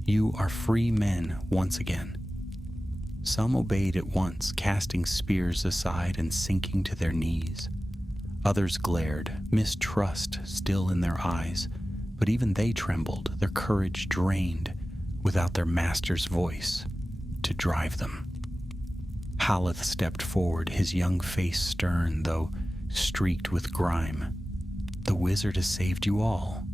You are free men once again." Some obeyed at once, casting spears aside and sinking to their knees. Others glared, mistrust still in their eyes, but even they trembled, their courage drained, without their master's voice to drive them. Haleth stepped forward, his young face stern, though streaked with grime. "The wizard has saved you all.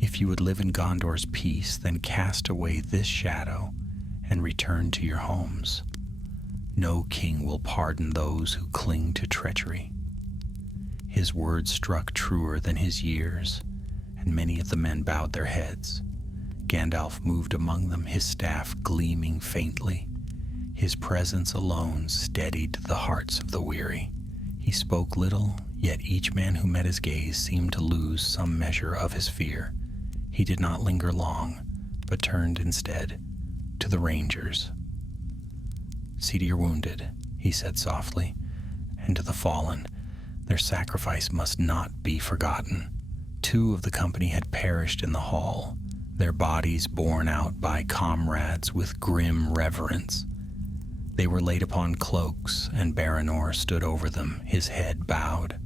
If you would live in Gondor's peace, then cast away this shadow and return to your homes. No king will pardon those who cling to treachery." His words struck truer than his years, and many of the men bowed their heads. Gandalf moved among them, his staff gleaming faintly. His presence alone steadied the hearts of the weary. He spoke little, yet each man who met his gaze seemed to lose some measure of his fear. He did not linger long, but turned instead to the rangers. "See to your wounded," he said softly, "and to the fallen. Their sacrifice must not be forgotten." 2 of the company had perished in the hall, their bodies borne out by comrades with grim reverence. They were laid upon cloaks, and Baranor stood over them, his head bowed.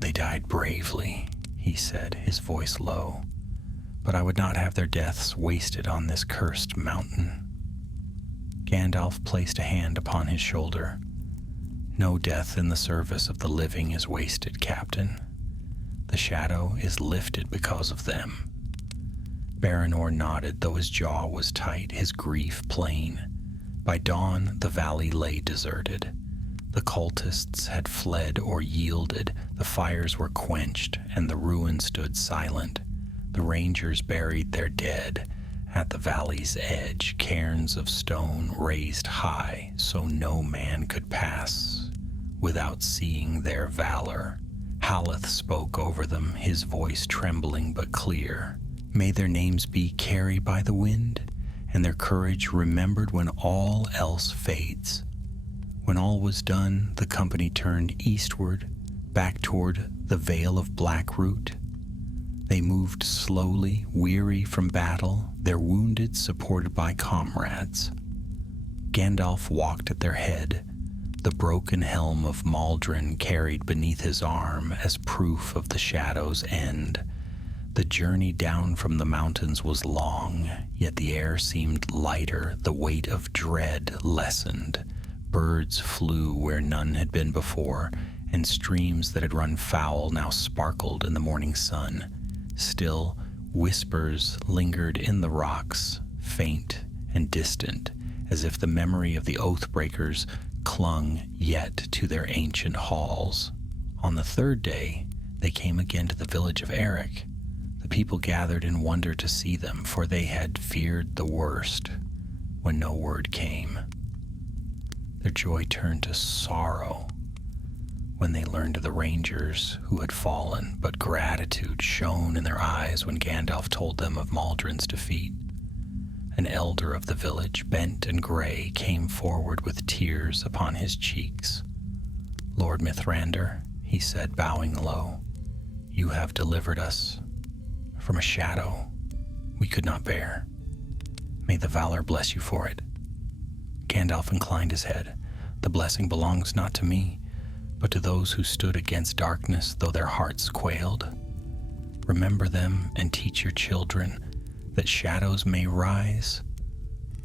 "They died bravely," he said, his voice low, "but I would not have their deaths wasted on this cursed mountain." Gandalf placed a hand upon his shoulder. "No death in the service of the living is wasted, Captain. The shadow is lifted because of them." Baranor nodded, though his jaw was tight, his grief plain. By dawn, the valley lay deserted. The cultists had fled or yielded, the fires were quenched, and the ruin stood silent. The rangers buried their dead. At the valley's edge, cairns of stone raised high, so no man could pass without seeing their valor. Haleth spoke over them, his voice trembling but clear. "May their names be carried by the wind, and their courage remembered when all else fades." When all was done, the company turned eastward, back toward the Vale of Blackroot. They moved slowly, weary from battle, their wounded supported by comrades. Gandalf walked at their head, the broken helm of Maldron carried beneath his arm as proof of the shadow's end. The journey down from the mountains was long, yet the air seemed lighter, the weight of dread lessened. Birds flew where none had been before, and streams that had run foul now sparkled in the morning sun. Still, whispers lingered in the rocks, faint and distant, as if the memory of the Oathbreakers clung yet to their ancient halls. On the 3rd day, they came again to the village of Eric. The The people gathered in wonder to see them, for they had feared the worst when no word came. Their joy turned to sorrow when they learned of the rangers who had fallen, but gratitude shone in their eyes when Gandalf told them of Maldrin's defeat. An elder of the village, bent and gray, came forward with tears upon his cheeks. "Lord Mithrandir," he said, bowing low, "you have delivered us from a shadow we could not bear. May the valor bless you for it." Gandalf inclined his head. "The blessing belongs not to me, but to those who stood against darkness, though their hearts quailed. Remember them and teach your children that shadows may rise,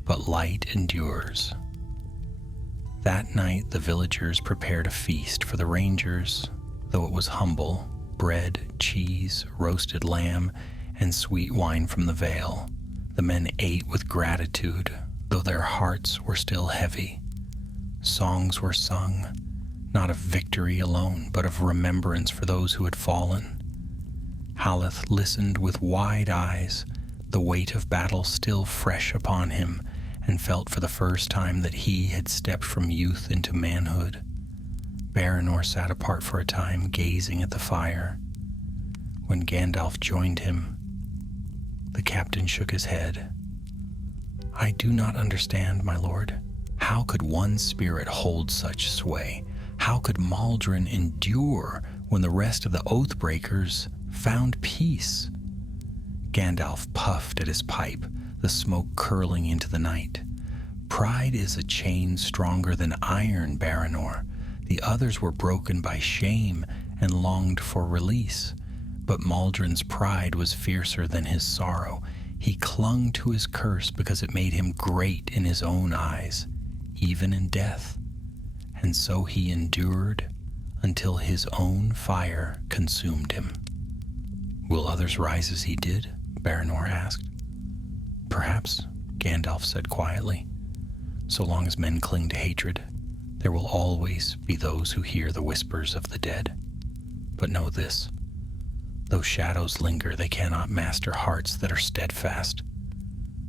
but light endures." That night the villagers prepared a feast for the rangers, though it was humble: bread, cheese, roasted lamb, and sweet wine from the vale. The men ate with gratitude, though their hearts were still heavy. Songs were sung, not of victory alone, but of remembrance for those who had fallen. Haleth listened with wide eyes, the weight of battle still fresh upon him, and felt for the first time that he had stepped from youth into manhood. Baranor sat apart for a time, gazing at the fire. When Gandalf joined him, the captain shook his head. "I do not understand, my lord. How could one spirit hold such sway? How could Maldrin endure when the rest of the Oathbreakers found peace?" Gandalf puffed at his pipe, the smoke curling into the night. "Pride is a chain stronger than iron, Baranor. The others were broken by shame and longed for release. But Maldrin's pride was fiercer than his sorrow. He clung to his curse because it made him great in his own eyes, even in death. And so he endured until his own fire consumed him." "Will others rise as he did?" Baranor asked. "Perhaps," Gandalf said quietly. "So long as men cling to hatred, there will always be those who hear the whispers of the dead. But know this: though shadows linger, they cannot master hearts that are steadfast.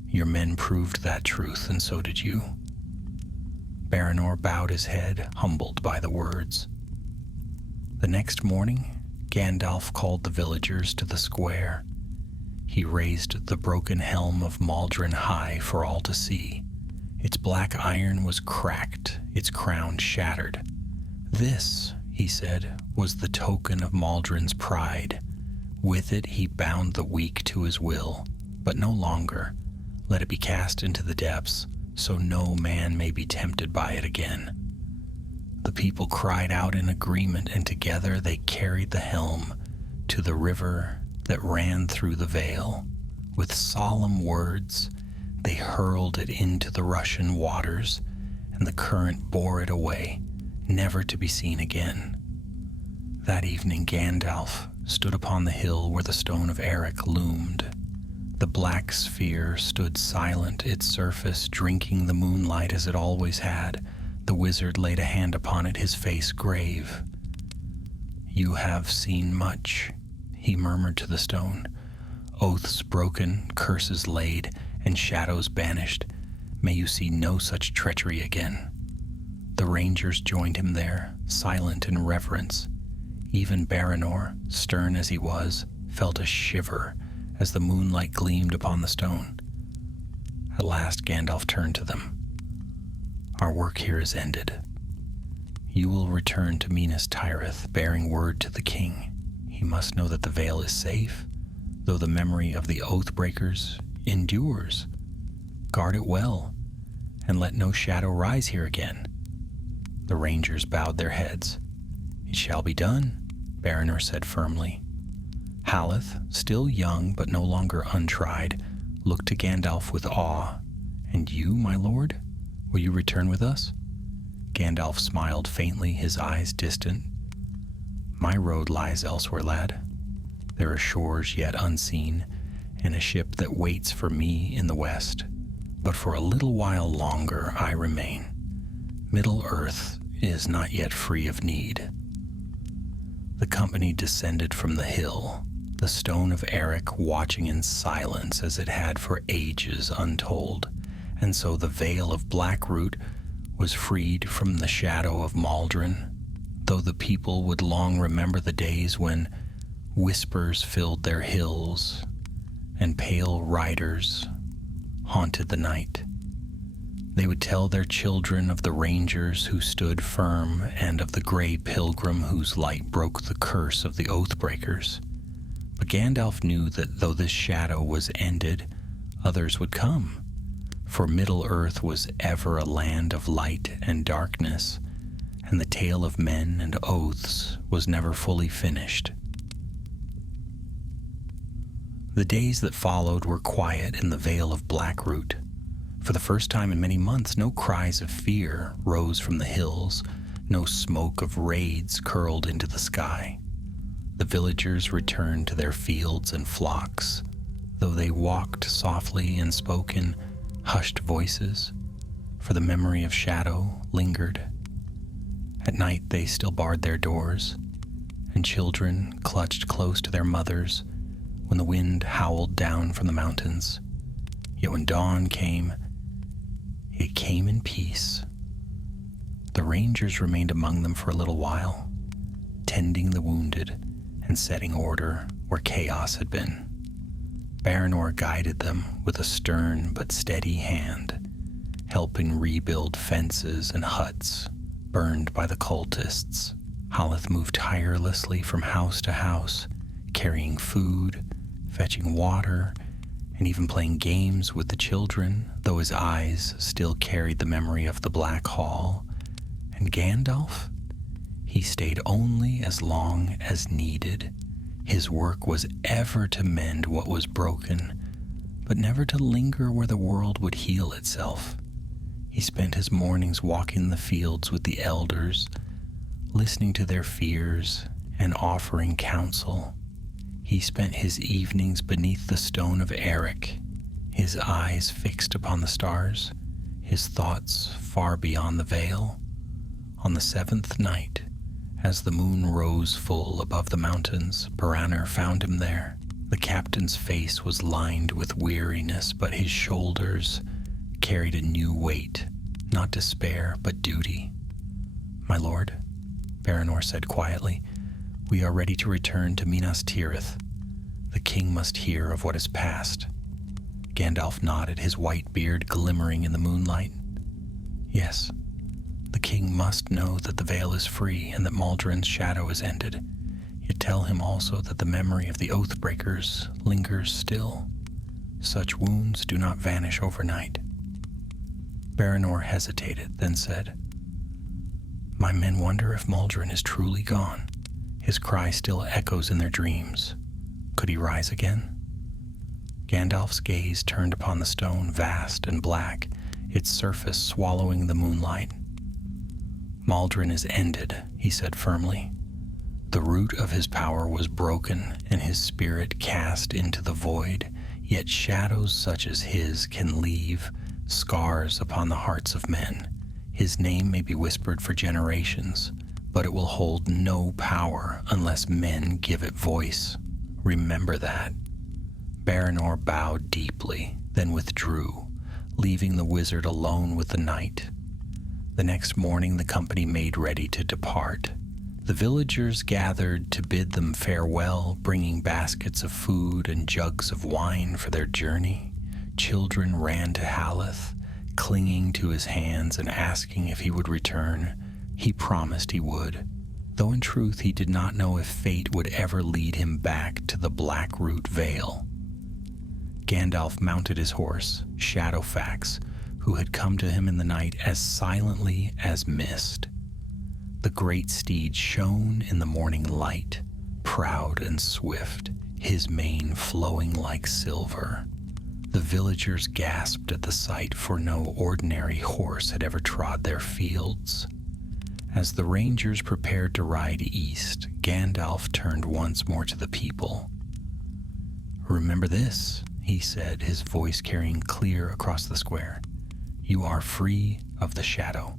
Your men proved that truth, and so did you." Baranor bowed his head, humbled by the words. The next morning, Gandalf called the villagers to the square. He raised the broken helm of Maldrin high for all to see. Its black iron was cracked, its crown shattered. "This," he said, "was the token of Maldrin's pride. With it he bound the weak to his will, but no longer. Let it be cast into the depths, so no man may be tempted by it again." The people cried out in agreement, and together they carried the helm to the river that ran through the vale. With solemn words, they hurled it into the rushing waters, and the current bore it away, never to be seen again. That evening Gandalf stood upon the hill where the stone of Eric loomed. The black sphere stood silent, its surface drinking the moonlight as it always had. The wizard laid a hand upon it, his face grave. "You have seen much," he murmured to the stone. "Oaths broken, curses laid, and shadows banished. May you see no such treachery again." The rangers joined him there, silent in reverence. Even Baranor, stern as he was, felt a shiver as the moonlight gleamed upon the stone. At last Gandalf turned to them. "Our work here is ended. You will return to Minas Tirith, bearing word to the king. He must know that the Vale is safe, though the memory of the Oathbreakers endures. Guard it well, and let no shadow rise here again." The rangers bowed their heads. "It shall be done," Baranor said firmly. Haleth, still young but no longer untried, looked to Gandalf with awe. "And you, my lord? Will you return with us?" Gandalf smiled faintly, his eyes distant. "My road lies elsewhere, lad. There are shores yet unseen, and a ship that waits for me in the west. But for a little while longer I remain. Middle-earth is not yet free of need." The company descended from the hill. the stone of Eric watching in silence as it had for ages untold, and so the Vale of Blackroot was freed from the shadow of Maldron, though the people would long remember the days when whispers filled their hills and pale riders haunted the night. They would tell their children of the rangers who stood firm and of the gray pilgrim whose light broke the curse of the Oathbreakers. But Gandalf knew that though this shadow was ended, others would come, for Middle-earth was ever a land of light and darkness, and the tale of men and oaths was never fully finished. The days that followed were quiet in the Vale of Blackroot. For the first time in many months, no cries of fear rose from the hills, no smoke of raids curled into the sky. The villagers returned to their fields and flocks, though they walked softly and spoke in hushed voices, for the memory of shadow lingered. At night they still barred their doors, and children clutched close to their mothers when the wind howled down from the mountains. Yet when dawn came, it came in peace. The rangers remained among them for a little while, tending the wounded and setting order where chaos had been. Baranor guided them with a stern but steady hand, helping rebuild fences and huts burned by the cultists. Haleth moved tirelessly from house to house, carrying food, fetching water, and even playing games with the children, though his eyes still carried the memory of the Black Hall. And Gandalf? He stayed only as long as needed. His work was ever to mend what was broken, but never to linger where the world would heal itself. He spent his mornings walking the fields with the elders, listening to their fears and offering counsel. He spent his evenings beneath the stone of Eric, his eyes fixed upon the stars, his thoughts far beyond the veil. On the seventh night, as the moon rose full above the mountains, Baranor found him there. The captain's face was lined with weariness, but his shoulders carried a new weight, not despair, but duty. "My lord," Baranor said quietly, "we are ready to return to Minas Tirith. The king must hear of what has passed." Gandalf nodded, his white beard glimmering in the moonlight. "Yes, the king must know that the veil is free and that Maldron's shadow is ended. Yet tell him also that the memory of the Oathbreakers lingers still. Such wounds do not vanish overnight." Baranor hesitated, then said, "My men wonder if Maldron is truly gone. His cry still echoes in their dreams. Could he rise again?" Gandalf's gaze turned upon the stone, vast and black, its surface swallowing the moonlight. "Maldron is ended," he said firmly. "The root of his power was broken and his spirit cast into the void, yet shadows such as his can leave scars upon the hearts of men. His name may be whispered for generations, but it will hold no power unless men give it voice. Remember that." Baranor bowed deeply, then withdrew, leaving the wizard alone with the knight. The next morning the company made ready to depart. The villagers gathered to bid them farewell, bringing baskets of food and jugs of wine for their journey. Children ran to Haleth, clinging to his hands and asking if he would return. He promised he would, though in truth he did not know if fate would ever lead him back to the Blackroot Vale. Gandalf mounted his horse, Shadowfax, who had come to him in the night as silently as mist. The great steed shone in the morning light, proud and swift, his mane flowing like silver. The villagers gasped at the sight, for no ordinary horse had ever trod their fields. As the rangers prepared to ride east, Gandalf turned once more to the people. "Remember this," he said, his voice carrying clear across the square. "You are free of the shadow.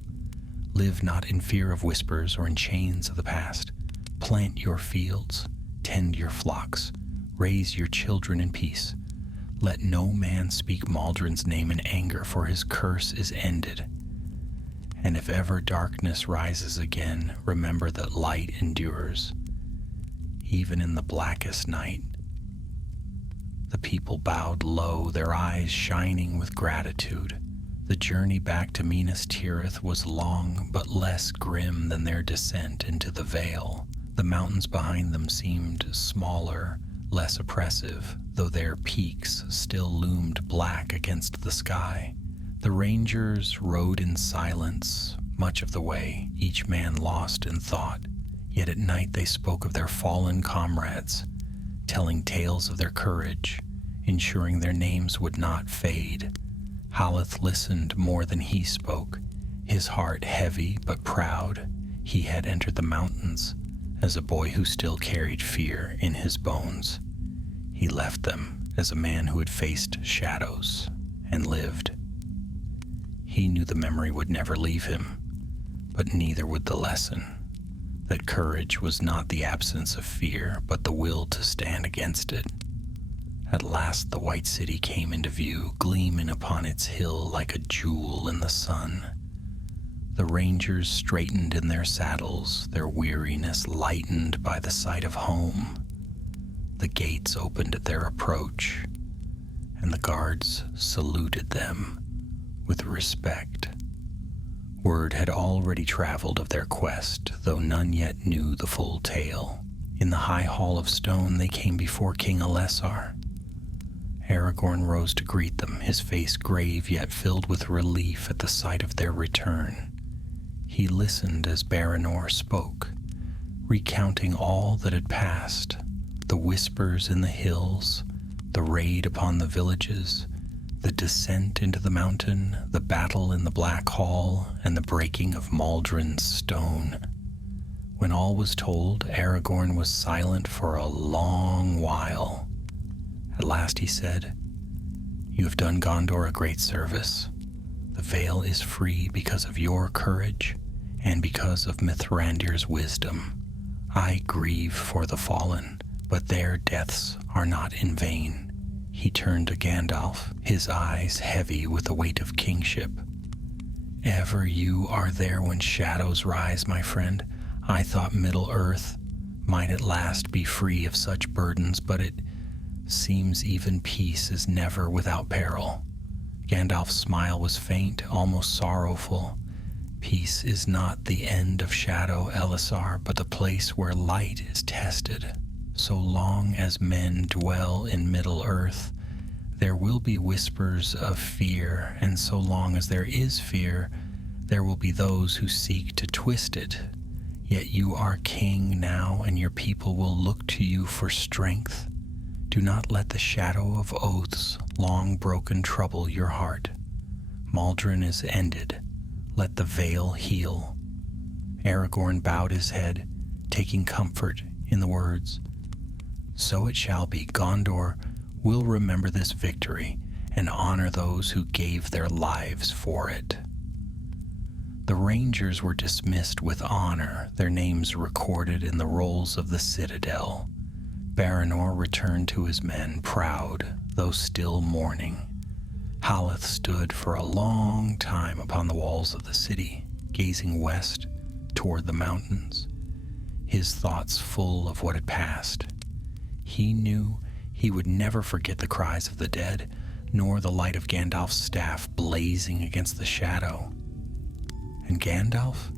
Live not in fear of whispers or in chains of the past. Plant your fields, tend your flocks, Raise your children in peace. Let no man speak Maldron's name in anger, for his curse is ended. And if ever darkness rises again, remember that light endures, even in the blackest night." The people bowed low, their eyes shining with gratitude. The journey back to Minas Tirith was long, but less grim than their descent into the Vale. The mountains behind them seemed smaller, less oppressive, though their peaks still loomed black against the sky. The rangers rode in silence much of the way, each man lost in thought. Yet at night they spoke of their fallen comrades, telling tales of their courage, ensuring their names would not fade. Haleth listened more than he spoke, his heart heavy but proud. He had entered the mountains as a boy who still carried fear in his bones. He left them as a man who had faced shadows and lived. He knew the memory would never leave him, but neither would the lesson, that courage was not the absence of fear, but the will to stand against it. At last the white city came into view, gleaming upon its hill like a jewel in the sun. The rangers straightened in their saddles, their weariness lightened by the sight of home. The gates opened at their approach, and the guards saluted them with respect. Word had already traveled of their quest, though none yet knew the full tale. In the high hall of stone they came before King Elessar. Aragorn rose to greet them, his face grave yet filled with relief at the sight of their return. He listened as Baranor spoke, recounting all that had passed, the whispers in the hills, the raid upon the villages, the descent into the mountain, the battle in the Black Hall, and the breaking of Maldron's stone. When all was told, Aragorn was silent for a long while. At last he said, "You have done Gondor a great service. The Vale is free because of your courage and because of Mithrandir's wisdom. I grieve for the fallen, but their deaths are not in vain." He turned to Gandalf, his eyes heavy with the weight of kingship. "Ever you are there when shadows rise, my friend. I thought Middle-earth might at last be free of such burdens, but it seems even peace is never without peril." Gandalf's smile was faint, almost sorrowful. "Peace is not the end of shadow, Elessar, but the place where light is tested. So long as men dwell in Middle-earth, there will be whispers of fear, and so long as there is fear, there will be those who seek to twist it. Yet you are king now, and your people will look to you for strength. Do not let the shadow of oaths long broken trouble your heart. Maldron is ended. Let the Vale heal." Aragorn bowed his head, taking comfort in the words. "So it shall be. Gondor will remember this victory and honor those who gave their lives for it." The rangers were dismissed with honor, their names recorded in the rolls of the citadel. Baranor returned to his men, proud, though still mourning. Haleth stood for a long time upon the walls of the city, gazing west toward the mountains, his thoughts full of what had passed. He knew he would never forget the cries of the dead, nor the light of Gandalf's staff blazing against the shadow. And Gandalf?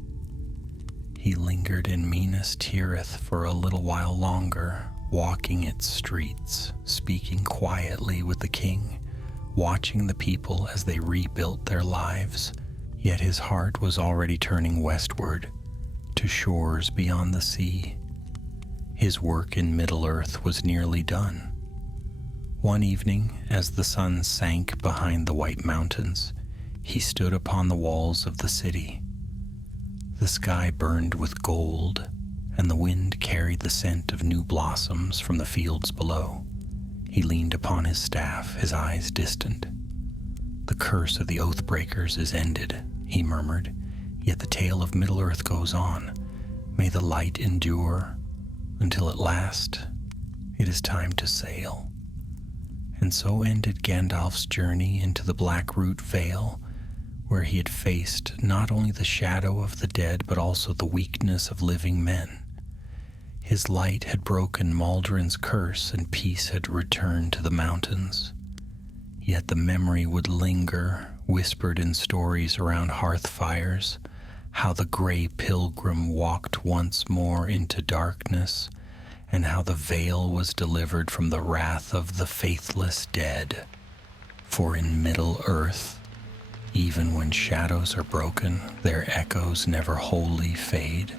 He lingered in Minas Tirith for a little while longer, walking its streets, speaking quietly with the king, watching the people as they rebuilt their lives. Yet his heart was already turning westward, to shores beyond the sea. His work in Middle-earth was nearly done. One evening, as the sun sank behind the white mountains, he stood upon the walls of the city. The sky burned with gold, and the wind carried the scent of new blossoms from the fields below. He leaned upon his staff, his eyes distant. "The curse of the Oathbreakers is ended," he murmured, "yet the tale of Middle-earth goes on. May the light endure until at last It is time to sail. And so ended Gandalf's journey into the Blackroot Vale, where he had faced not only the shadow of the dead, but also the weakness of living men. His light had broken Maldrin's curse, and peace had returned to the mountains. Yet the memory would linger, whispered in stories around hearth fires, how the gray pilgrim walked once more into darkness, and how the veil was delivered from the wrath of the faithless dead. For in Middle-earth, even when shadows are broken, their echoes never wholly fade.